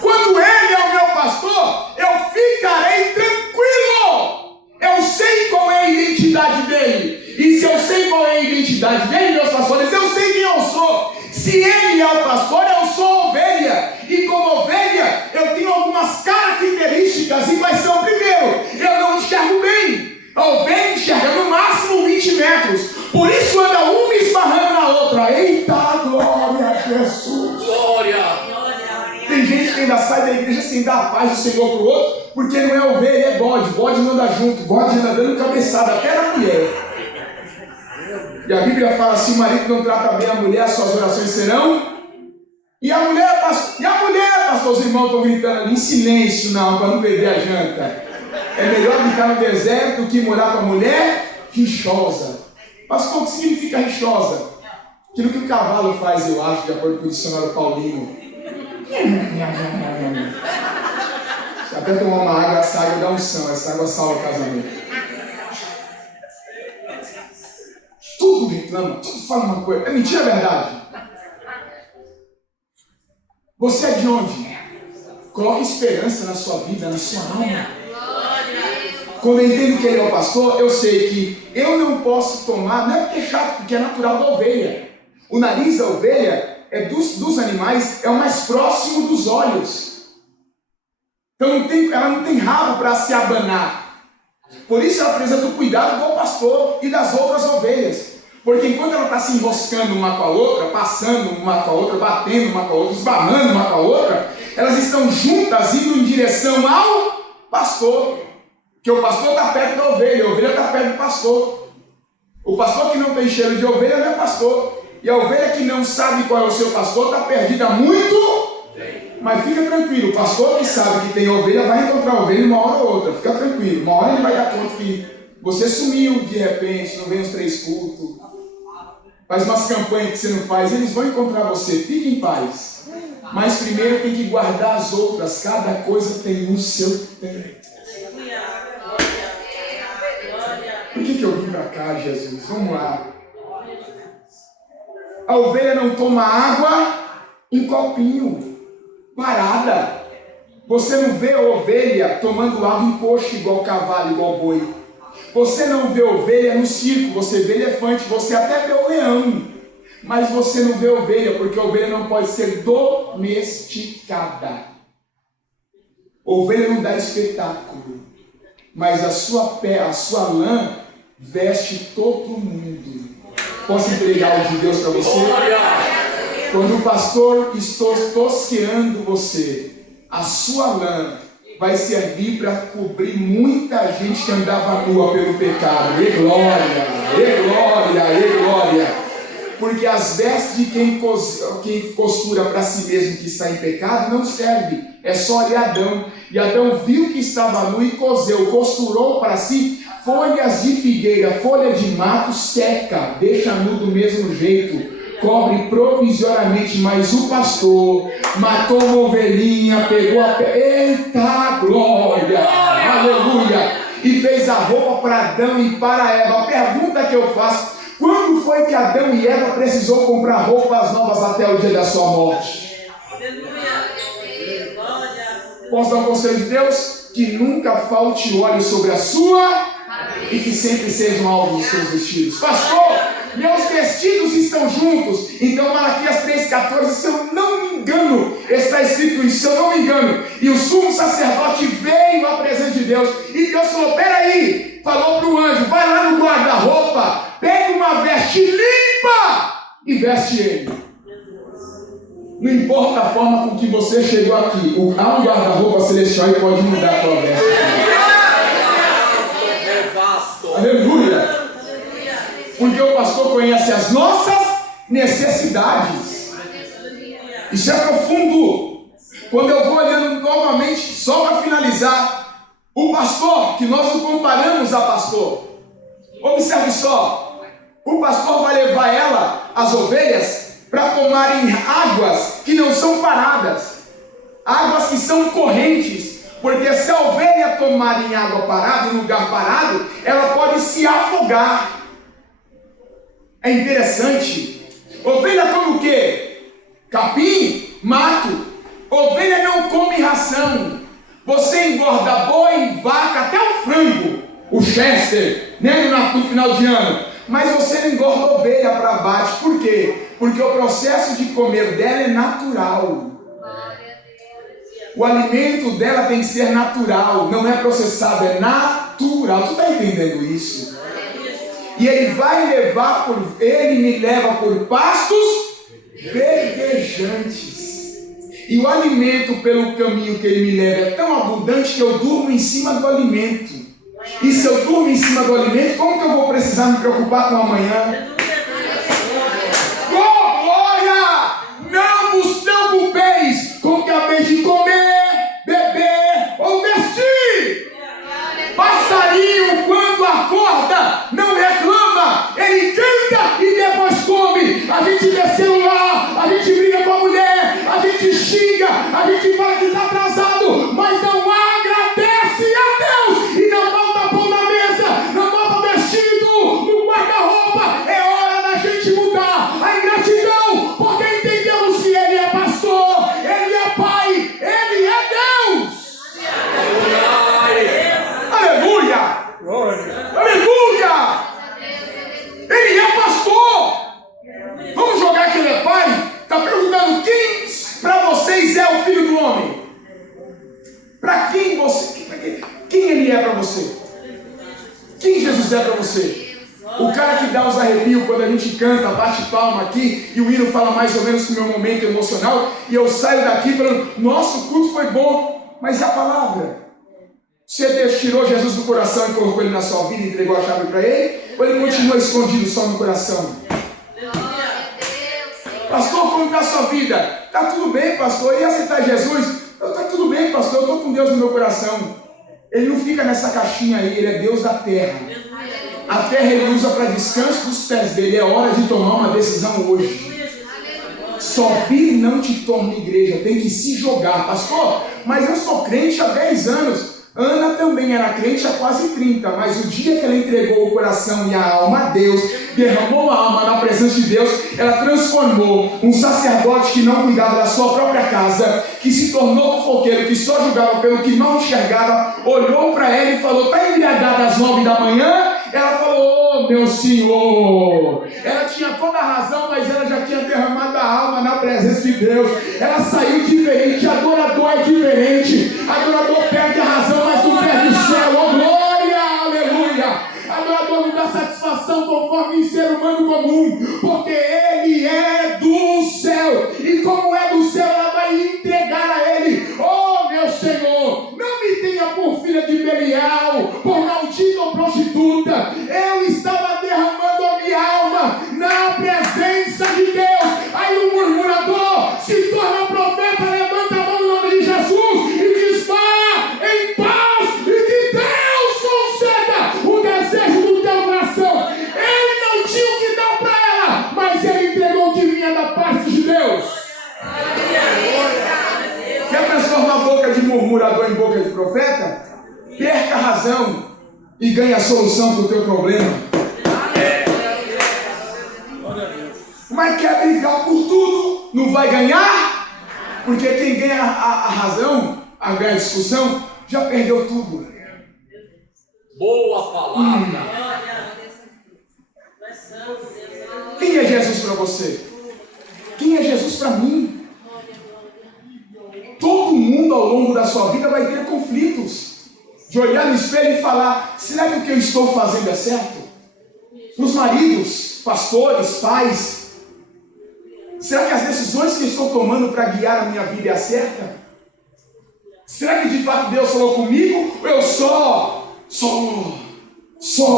Quando ele é o meu pastor, eu ficarei tranquilo. Eu sei qual é a identidade dele. E se eu sei qual é a identidade dele, meus pastores, eu sei quem eu sou. Se ele é o pastor, eu sou ovelha. E como ovelha, eu tenho algumas características. E quais são? Primeiro, eu não enxergo bem. A ovelha enxerga no máximo 20 metros. Por isso anda uma esbarrando na outra. Eita, glória a Jesus. Glória. Tem gente que ainda sai da igreja sem dar a paz do Senhor para o outro, porque não é ovelha, é bode. Bode não anda junto, bode anda dando cabeçada até na mulher. E a Bíblia fala assim: o marido não trata bem a mulher, as suas orações serão. E a mulher, pastor, os irmãos estão gritando ali em silêncio, não, para não perder a janta. É melhor ficar no deserto do que morar com a mulher rixosa. Pastor, o que significa rixosa? Aquilo que o cavalo faz, eu acho, de acordo com o dicionário paulino. Se até tomar uma água, essa água dá unção, essa água salva o casamento. Tudo reclama, tudo fala uma coisa. É mentira, é verdade? Você é de onde? Coloque esperança na sua vida, na sua alma. Quando eu entendo que ele é o pastor, eu sei que eu não posso tomar, não é porque é chato, porque é natural da ovelha. O nariz da ovelha dos animais é o mais próximo dos olhos. Então ela não tem rabo para se abanar. Por isso ela precisa do cuidado do pastor e das outras ovelhas. Porque enquanto ela está se enroscando uma com a outra, passando uma com a outra, batendo uma com a outra, esbarrando uma com a outra, elas estão juntas indo em direção ao pastor. Porque o pastor está perto da ovelha, a ovelha está perto do pastor. O pastor que não tem cheiro de ovelha não é pastor. E a ovelha que não sabe qual é o seu pastor está perdida muito. Mas fica tranquilo, o pastor que sabe que tem ovelha vai encontrar a ovelha uma hora ou outra. Fica tranquilo, uma hora ele vai dar conta que você sumiu de repente, não vem os 3 cultos. Faz umas campanhas que você não faz, eles vão encontrar você, fique em paz. Mas primeiro tem que guardar as outras, cada coisa tem o seu tempo. Por que eu vim para cá, Jesus? Vamos lá. A ovelha não toma água em copinho, parada. Você não vê a ovelha tomando água em coxo igual cavalo, igual boi. Você não vê ovelha no circo, você vê elefante, você até vê o leão. Mas você não vê ovelha, porque a ovelha não pode ser domesticada. Ovelha não dá espetáculo, mas a sua lã veste todo mundo. Posso entregar o de Deus para você? Quando o pastor está tosqueando você, a sua lã vai servir para cobrir muita gente que andava nua pelo pecado. E glória, e glória, e glória. Porque as vestes de quem costura para si mesmo que está em pecado não serve. É só olhar Adão. E Adão viu que estava nu e costurou para si folhas de figueira, folha de mato seca, deixa nu do mesmo jeito. cobre provisoriamente, mas o pastor matou uma ovelhinha, pegou a eita glória, aleluia, e fez a roupa para Adão e para Eva. A pergunta que eu faço: quando foi que Adão e Eva precisou comprar roupas novas até o dia da sua morte? Posso dar um conselho de Deus? Que nunca falte óleo sobre a sua e que sempre sejam alvos os seus vestidos. Pastor, meus vestidos estão juntos. Então Malaquias 3,14, se eu não me engano, está escrito isso, se eu não me engano. E o sumo sacerdote veio à presença de Deus, e Deus falou: peraí, falou para o anjo: vai lá no guarda-roupa, pega uma veste limpa e veste ele. Não importa a forma com que você chegou aqui, há um guarda-roupa celestial e pode mudar a tua veste. Aleluia! Porque o pastor conhece as nossas necessidades. Isso é profundo. Quando eu vou olhando novamente, só para finalizar, o pastor, que nós o comparamos a pastor. Observe só, o pastor vai levar ela, as ovelhas, para tomarem águas que não são paradas, águas que são correntes, porque se a ovelha tomar em água parada, em lugar parado, ela pode se afogar. É interessante. Ovelha come o quê? Capim, mato. Ovelha não come ração. Você engorda boi, vaca, até o frango, o Chester, né, no final de ano. Mas você não engorda ovelha para abate. Por quê? Porque o processo de comer dela é natural. O alimento dela tem que ser natural, não é processado, é natural. Tu está entendendo isso? E ele me leva por pastos verdejantes. E o alimento pelo caminho que ele me leva é tão abundante que eu durmo em cima do alimento. E se eu durmo em cima do alimento, como que eu vou precisar me preocupar com amanhã? Oh, glória! Não vos preocupeis com o que haveis de comer, beber ou vestir. Passarinho, quando acorda, não reclama. Ele canta e depois come. A gente vê celular, a gente briga com a mulher, a gente xinga, a gente fala que está atrasado, mas não agradece a Deus e não bota pão na mesa, não bota vestido no guarda-roupa. É hora da gente mudar a ingratidão, porque entendemos que Ele é pastor, Ele é Pai, Ele é Deus. Aleluia! Aleluia! Ele é pastor. Vamos jogar que Ele é Pai? Está perguntando: quem para vocês é o Filho do Homem? Para quem você... Quem Ele é para você? Quem Jesus é para você? O cara que dá os arrepios quando a gente canta, bate palma aqui, e o hino fala mais ou menos com o meu momento emocional, e eu saio daqui falando: nosso culto foi bom, mas e a palavra? Você Deus tirou Jesus do coração e colocou ele na sua vida e entregou a chave para ele? Ou ele continua escondido só no coração? Pastor, como está a sua vida? Está tudo bem, pastor. E aceitar Jesus? Está tudo bem, pastor. Eu estou com Deus no meu coração. Ele não fica nessa caixinha aí. Ele é Deus da terra. A terra ele usa para descanso dos pés dele. É hora de tomar uma decisão hoje. Só vir não te torna igreja. Tem que se jogar. Pastor, mas eu sou crente há 10 anos. Ana também era crente há quase 30, mas o dia que ela entregou o coração e a alma a Deus, derramou a alma na presença de Deus, ela transformou um sacerdote que não cuidava da sua própria casa, que se tornou fofoqueiro, que só julgava pelo que não enxergava, olhou para ela e falou: está embriagada às 9 da manhã? Ela falou: oh, meu Senhor. Ela tinha toda a razão, mas ela já tinha derramado a alma na presença de Deus. Ela saiu diferente. Adorador é diferente. Adorador perde a razão, mas não perde o céu. Oh, glória, aleluia. Adorador não dá satisfação conforme em ser humano comum, porque ele é do céu. E como é do céu, ela vai entregar a ele. Oh, meu Senhor, não me tenha por filha de Belial, por maldita ou prostituta. Eu estava derramando a minha alma na presença de Deus. Aí o murmurador se torna profeta, levanta a mão no nome de Jesus e diz: vá de murmurador em boca de profeta, perca a razão e ganhe a solução para o teu problema. Mas quer brigar por tudo, não vai ganhar, porque quem ganha a razão, a ganha a discussão, já perdeu tudo. Boa palavra. Quem é Jesus para você? Quem é Jesus para mim? Todo mundo ao longo da sua vida vai ter conflitos. De olhar no espelho e falar, será que o que eu estou fazendo é certo? Os maridos, pastores, pais, será que as decisões que eu estou tomando para guiar a minha vida é a certa? Será que de fato Deus falou comigo? Ou eu só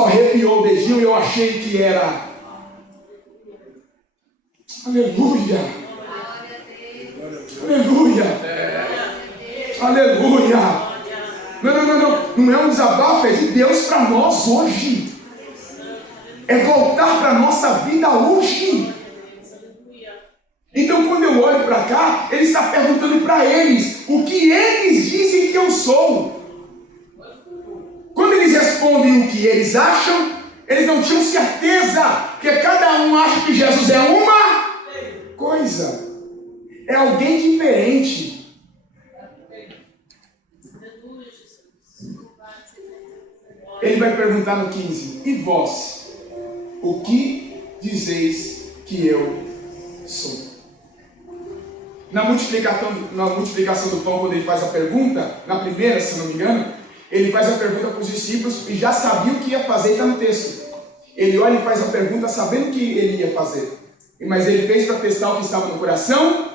arrepiou o dedinho e eu achei que era? Aleluia! Aleluia! Aleluia! Não é um desabafo, é de Deus para nós hoje. É voltar para a nossa vida hoje. Então, quando eu olho para cá, Ele está perguntando para eles o que eles dizem que eu sou. Quando eles respondem o que eles acham, eles não tinham certeza, porque cada um acha que Jesus é uma coisa, é alguém diferente. Ele vai perguntar no 15: e vós, o que dizeis que eu sou? Na multiplicação do pão, quando ele faz a pergunta, na primeira, se não me engano, ele faz a pergunta para os discípulos e já sabia o que ia fazer, está no texto. Ele olha e faz a pergunta sabendo o que ele ia fazer, mas ele fez para testar o que estava no coração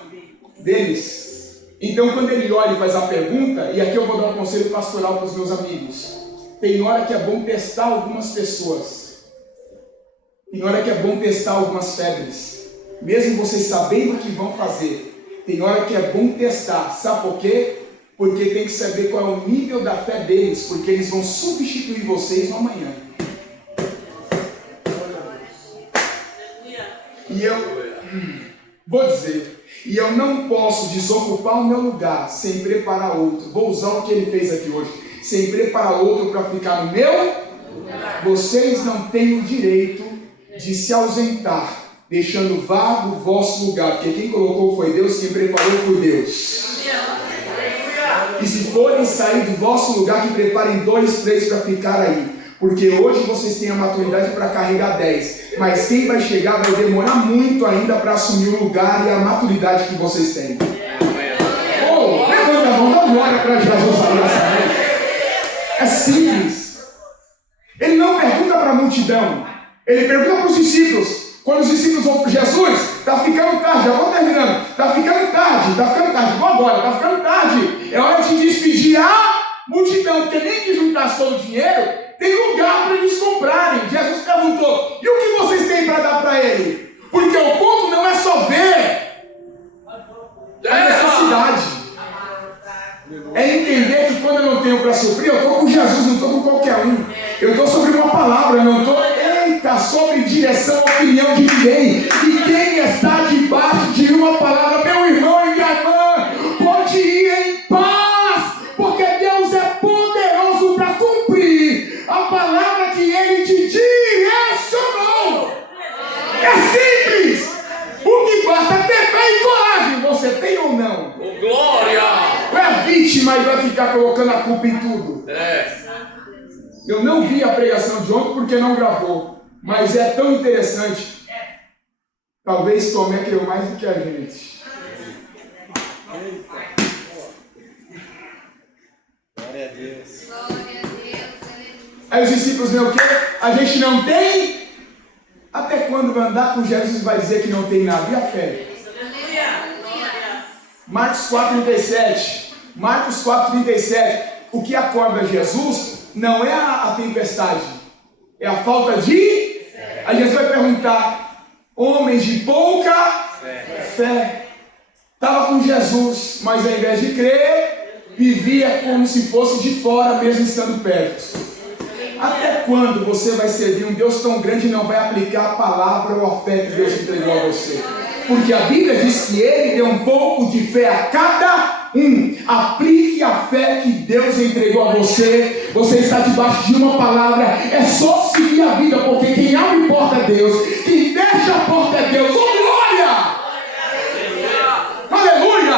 deles. Então, quando ele olha e faz a pergunta, e aqui eu vou dar um conselho pastoral para os meus amigos: tem hora que é bom testar algumas pessoas, tem hora que é bom testar algumas febres, mesmo vocês sabendo o que vão fazer. Tem hora que é bom testar, sabe por quê? Porque tem que saber qual é o nível da fé deles, porque eles vão substituir vocês no amanhã. E eu vou dizer, e eu não posso desocupar o meu lugar sem preparar outro. Vou usar o que ele fez aqui hoje, sem preparar outro para ficar no meu lugar. Vocês não têm o direito de se ausentar, deixando vago o vosso lugar, porque quem colocou foi Deus, quem preparou foi Deus. E se forem sair do vosso lugar, que preparem 2, 3 para ficar aí, porque hoje vocês têm a maturidade para carregar 10, mas quem vai chegar vai demorar muito ainda para assumir o lugar e a maturidade que vocês têm. Oh, levanta a mão, dá glória para Jesus aí nessa noite. É simples. Ele não pergunta para a multidão, ele pergunta para os discípulos. Quando os discípulos vão para Jesus, está ficando tarde, já vou terminando, está ficando tarde, vou agora, está ficando tarde, é hora de despedir a multidão, porque nem que juntasse todo o dinheiro, tem lugar para eles comprarem. Jesus perguntou, e o que vocês têm para dar para ele? Porque o ponto não é só ver a necessidade, é entender que quando eu não tenho para suprir, eu estou com Jesus, não estou com qualquer um, eu estou sobre uma palavra, eu não estou sobre direção, opinião de ninguém. E quem está debaixo de uma palavra, meu irmão e minha irmã, pode ir em paz, porque Deus é poderoso para cumprir a palavra que Ele te direcionou. É simples. O que basta é ter fé e coragem. Você tem ou não? Oh, glória! Não é vítima e vai ficar colocando a culpa em tudo. Eu não vi a pregação de ontem porque não gravou. Mas é tão interessante. Talvez Tomé creu mais do que a gente. Glória a Deus. Glória a Deus. Aí os discípulos veem o quê? A gente não tem. Até quando vai andar com Jesus vai dizer que não tem nada? E a fé? Marcos 4,37. Marcos 4,37. O que acorda Jesus não é a tempestade, é a falta de. Aí Jesus vai perguntar: homens de pouca fé. Estava com Jesus, mas ao invés de crer, vivia como se fosse de fora, mesmo estando perto. Até quando você vai servir um Deus tão grande e não vai aplicar a palavra ou a fé que Deus entregou a você? Porque a Bíblia diz que Ele deu um pouco de fé a cada Aplique a fé que Deus entregou a você. Você está debaixo de uma palavra. É só seguir a vida, porque quem abre a porta é Deus. Quem fecha a porta é Deus. Oh, glória! Aleluia!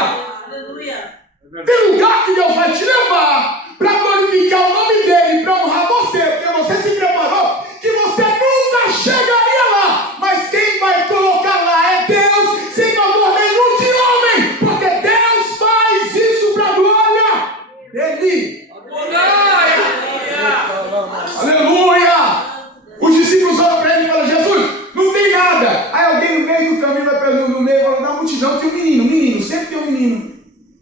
Tem lugar que Deus vai te levar para glorificar o nome dele, para honrar você, porque você se preparou que você nunca chegaria lá. Mas quem vai colocar lá é Deus, sem favor nenhum de homem, porque Deus faz isso para a glória dele. Aleluia! Os discípulos olham para ele e falam: Jesus, não tem nada. Aí alguém no meio do caminho vai para no meio, fala: na multidão tem um menino, sempre tem um menino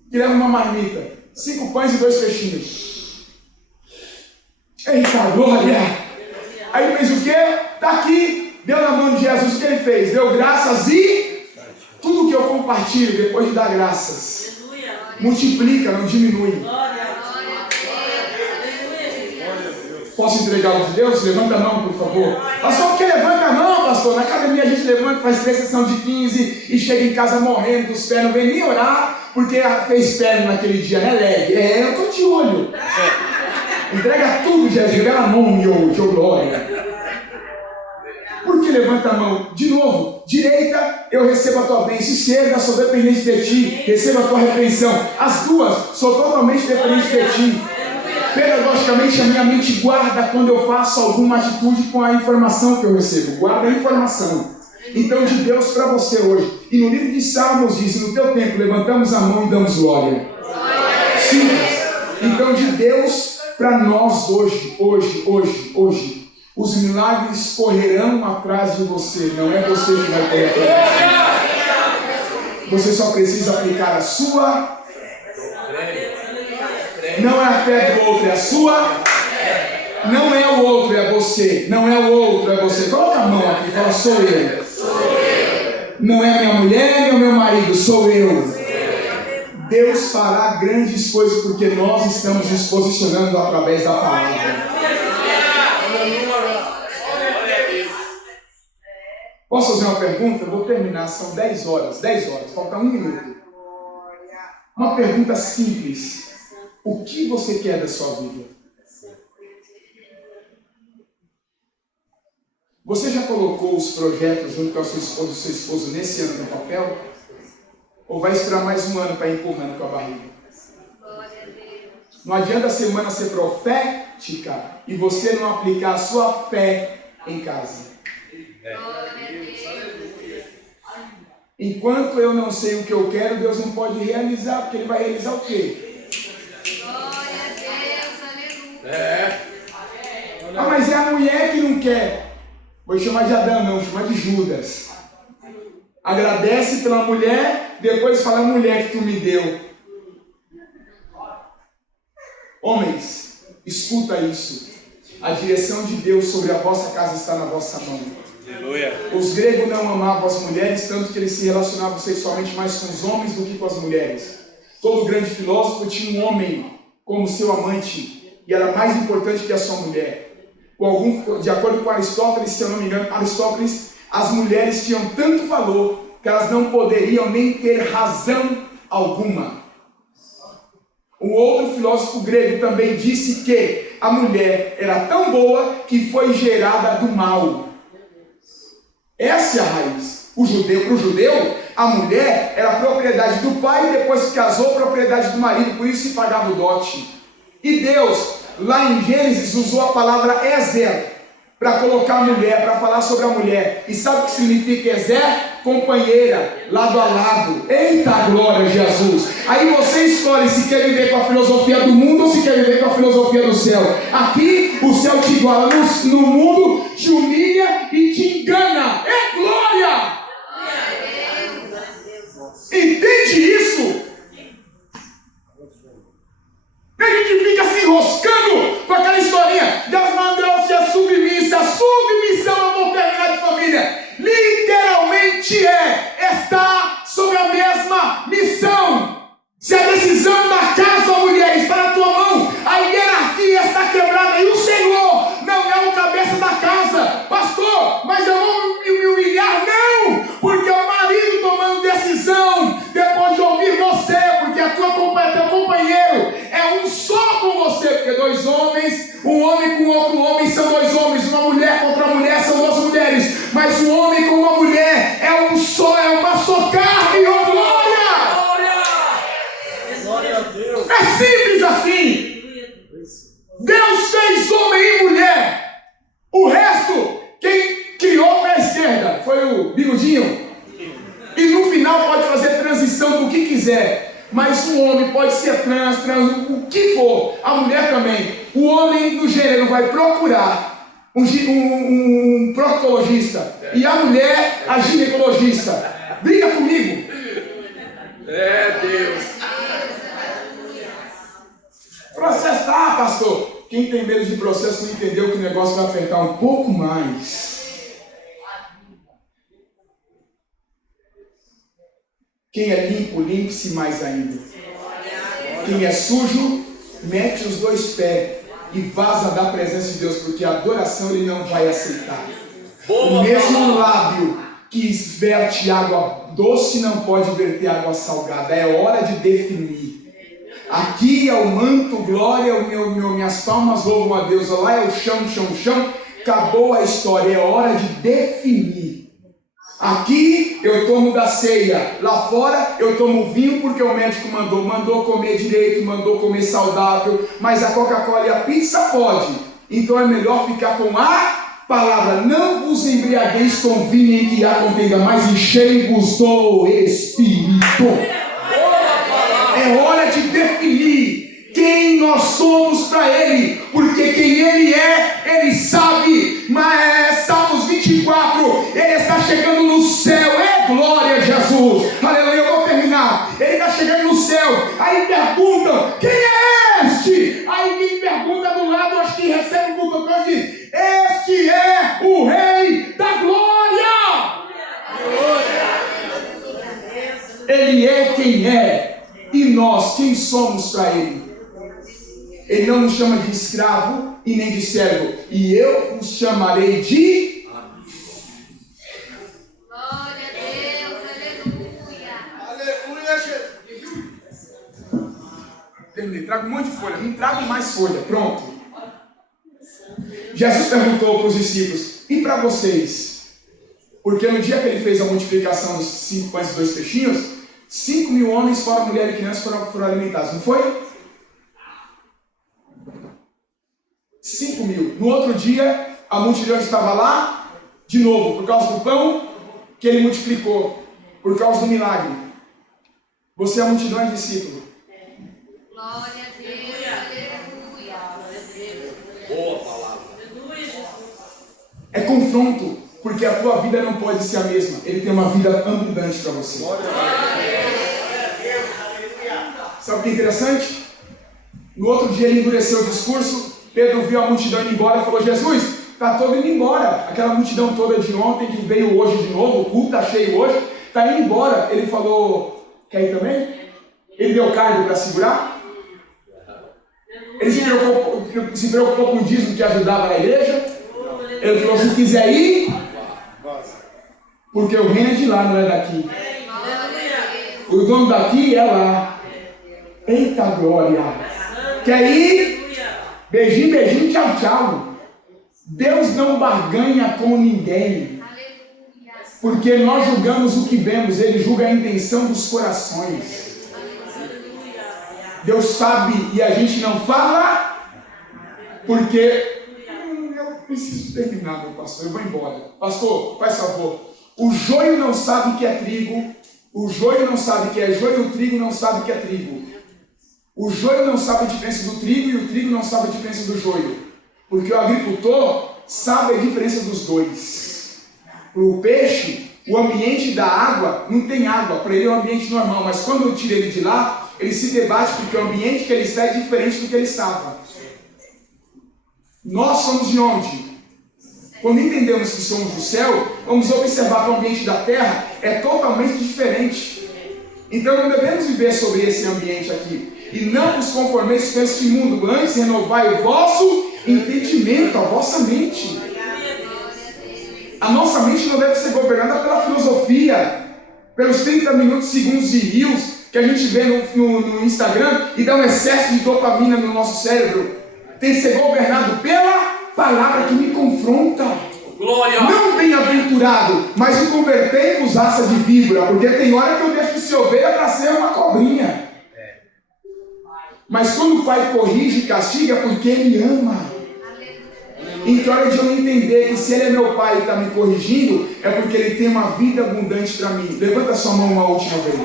que leva uma marmita, 5 pães e 2 peixinhos. Eita glória! Aí fez o quê? Está aqui, deu na mão de Jesus. O que ele fez? Deu graças e tudo que eu compartilho depois de dar graças multiplica, não diminui. Posso entregar o de Deus? Levanta a mão, por favor. Pastor, por que levanta a mão, pastor? Na academia a gente levanta, faz 3 sessões de 15 e chega em casa morrendo dos pés. Não vem nem orar porque fez perna naquele dia, né, leg? Eu estou de olho. Entrega tudo, Jesus. Revela nome hoje, ô glória. Por que levanta a mão? De novo, direita, eu recebo a tua bênção. Esquerda, sou dependente de ti. Recebo a tua repreensão. As duas, sou totalmente dependente de ti. Pedagogicamente, a minha mente guarda quando eu faço alguma atitude com a informação que eu recebo. Guarda a informação. Então, de Deus para você hoje. E no livro de Salmos diz: no teu tempo levantamos a mão e damos glória. Simples. Então, de Deus para nós hoje. Os milagres correrão atrás de você. Não é você que vai correr atrás. Você só precisa aplicar a sua. Não é a fé do outro, é a sua. Não é o outro, é você. Não é o outro, é você. Coloca a mão aqui e fala: sou eu. Não é a minha mulher nem o meu marido, sou eu. Deus fará grandes coisas porque nós estamos nos posicionando através da palavra. Posso fazer uma pergunta? Eu vou terminar, são 10 horas, falta 1 minuto. Uma pergunta simples: o que você quer da sua vida? Você já colocou os projetos junto com a sua esposa e seu esposo nesse ano no papel? Ou vai esperar mais 1 ano para ir empurrando com a barriga? Não adianta a semana ser profética e você não aplicar a sua fé em casa. Enquanto eu não sei o que eu quero, Deus não pode realizar, porque Ele vai realizar o quê? Glória a Deus, aleluia. Mas é a mulher que não quer. Vou chamar de Adão, não, vou chamar de Judas. Agradece pela mulher, depois fala: a mulher que tu me deu. Homens, escuta isso. A direção de Deus sobre a vossa casa está na vossa mão. Aleluia. Os gregos não amavam as mulheres, tanto que eles se relacionavam sexualmente mais com os homens do que com as mulheres. Todo grande filósofo tinha um homem como seu amante e era mais importante que a sua mulher. De acordo com Aristóteles, se eu não me engano, as mulheres tinham tanto valor que elas não poderiam nem ter razão alguma. Um outro filósofo grego também disse que a mulher era tão boa que foi gerada do mal. Essa é a raiz. Para o judeu, a mulher era propriedade do pai e depois que casou, propriedade do marido, por isso se pagava o dote. E Deus, lá em Gênesis, usou a palavra Ezer para colocar a mulher, para falar sobre a mulher. E sabe o que significa Ezer? Companheira, lado a lado. Eita glória, Jesus! Aí você escolhe se quer viver com a filosofia do mundo ou se quer viver com a filosofia do céu. Aqui o céu te iguala, no mundo te humilha e te engana. É glória! Entende isso? E a gente fica se enroscando com aquela historinha. Deus mandou ser submissa. Submissão, eu vou terminar de família. Literalmente está sob a mesma missão. Se a decisão da casa ou mulher está na tua mão, a hierarquia está quebrada e o Senhor não é o cabeça da casa. Pastor, mas eu vou me humilhar Mas o homem com a mulher é um só, é uma só carne, oh glória! Glória a Deus. É simples assim. Deus fez homem e mulher. O resto, quem criou foi a esquerda, foi o bigudinho. E no final pode fazer transição do que quiser. Mas o homem pode ser trans, o que for. A mulher também. O homem do gênero vai procurar um proctologista. E a mulher, a ginecologista. Briga comigo. É Deus. Processo, pastor. Quem tem medo de processo não entendeu que o negócio vai apertar um pouco mais. Quem é limpo, limpe-se mais ainda. Quem é sujo, mete os dois pés e vaza da presença de Deus, porque a adoração ele não vai aceitar. O mesmo lábio que verte água doce não pode verter água salgada. É hora de definir. Aqui é o manto, glória, minhas palmas louvam a Deus. Lá é o chão. Acabou a história, é hora de definir. Aqui eu tomo da ceia, lá fora eu tomo vinho porque o médico mandou comer direito, mandou comer saudável, mas a Coca-Cola e a pizza pode. Então é melhor ficar com a palavra. Não vos embriagueis com vinho em que há contenda, mas enchei-vos do Espírito. É hora de definir quem nós somos para Ele, porque quem Ele é, Ele sabe. Mas Salmos 24, Ele está chegando no céu, glória a Jesus, aleluia. Eu vou terminar. Ele está chegando no céu, aí perguntam: quem é este? Aí quem pergunta do lado, acho que recebe o culto, diz: este é o Rei da Glória. Ele é quem é, e nós quem somos para Ele. Ele não nos chama de escravo e nem de servo. E eu os chamarei de... Glória a Deus, aleluia. Aleluia, Jesus. Terminei. Trago um monte de folha. Não trago mais folha. Pronto. Jesus perguntou para os discípulos: e para vocês? Porque no dia que ele fez a multiplicação dos 5 pães e 2 peixinhos, 5.000 homens, fora mulher e crianças, foram alimentados. Não foi? 5.000. No outro dia, a multidão estava lá, de novo, por causa do pão que ele multiplicou, por causa do milagre. Você é a multidão e discípulo. Glória a Deus, aleluia. Boa palavra. É confronto, porque a tua vida não pode ser a mesma. Ele tem uma vida abundante para você. Sabe o que é interessante? No outro dia ele endureceu o discurso. Pedro viu a multidão indo embora e falou: Jesus, está todo indo embora. Aquela multidão toda de ontem que veio hoje de novo, o culto está cheio hoje, está indo embora. Ele falou: quer ir também? Ele deu cargo para segurar. Ele se preocupou com o dízimo que ajudava na igreja. Ele falou: se quiser ir, porque o reino é de lá, não é daqui. O dono daqui é lá. Eita glória! Quer ir? Beijinho, beijinho, tchau, tchau. Deus não barganha com ninguém, porque nós julgamos o que vemos, Ele julga a intenção dos corações. Deus sabe e a gente não fala, porque eu preciso terminar, meu pastor, eu vou embora. Pastor, faz favor. O joio não sabe o que é trigo, o joio não sabe o que é joio, o trigo não sabe o que é trigo. O joio não sabe a diferença do trigo e o trigo não sabe a diferença do joio. Porque o agricultor sabe a diferença dos dois. Para o peixe, o ambiente da água não tem água. Para ele é um ambiente normal. Mas quando eu tiro ele de lá, ele se debate porque o ambiente que ele está é diferente do que ele estava. Nós somos de onde? Quando entendemos que somos do céu, vamos observar que o ambiente da terra é totalmente diferente. Então não devemos viver sobre esse ambiente aqui. E não vos conformeis com este mundo, antes renovai o vosso entendimento, a vossa mente. A nossa mente não deve ser governada pela filosofia, pelos 30 minutos, segundos de reels que a gente vê no Instagram e dá um excesso de dopamina no nosso cérebro. Tem que ser governado pela palavra que me confronta. Glória. Não bem-aventurado, mas me convertei-vos raça de víbora, porque tem hora que eu deixo de ser ovelha para ser uma cobrinha. Mas quando o pai corrige e castiga, é porque ele ama. Então é hora de eu entender que se ele é meu pai e está me corrigindo, é porque ele tem uma vida abundante para mim. Levanta sua mão uma última vez.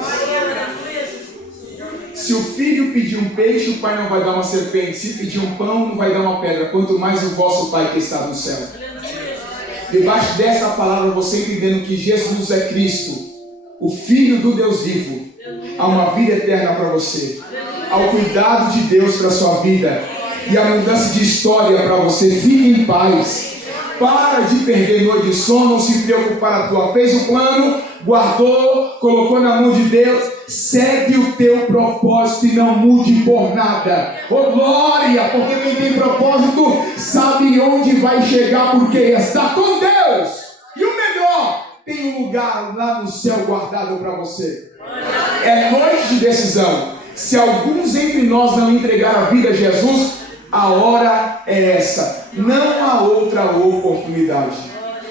Se o filho pedir um peixe, o pai não vai dar uma serpente. Se pedir um pão, não vai dar uma pedra. Quanto mais o vosso pai que está no céu. Debaixo dessa palavra, você entendendo que Jesus é Cristo, o Filho do Deus vivo, há uma vida eterna para você. Há o cuidado de Deus para a sua vida. E a mudança de história para você. Fique em paz. Para de perder noite de sono, não se preocupar à tua. Fez o plano, guardou, colocou na mão de Deus. Segue o teu propósito e não mude por nada. Oh glória, porque quem tem propósito sabe onde vai chegar, porque está com Deus. E o melhor, tem um lugar lá no céu guardado para você. É noite de decisão. Se alguns entre nós não entregar a vida a Jesus, a hora é essa. Não há outra oportunidade.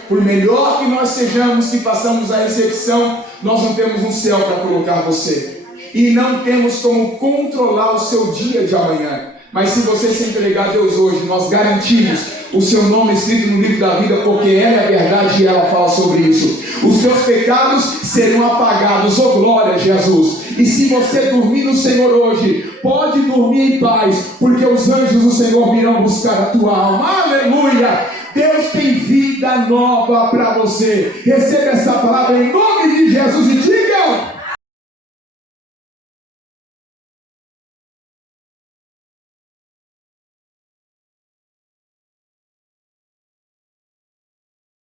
Por melhor que nós sejamos, que façamos a recepção, nós não temos um céu para colocar você. E não temos como controlar o seu dia de amanhã. Mas se você se entregar a Deus hoje, nós garantimos o seu nome escrito no livro da vida, porque ela é a verdade e ela fala sobre isso. Os seus pecados serão apagados, oh glória a Jesus. E se você dormir no Senhor hoje, pode dormir em paz, porque os anjos do Senhor virão buscar a tua alma. Aleluia! Deus tem vida nova para você. Receba essa palavra em nome de Jesus e diga: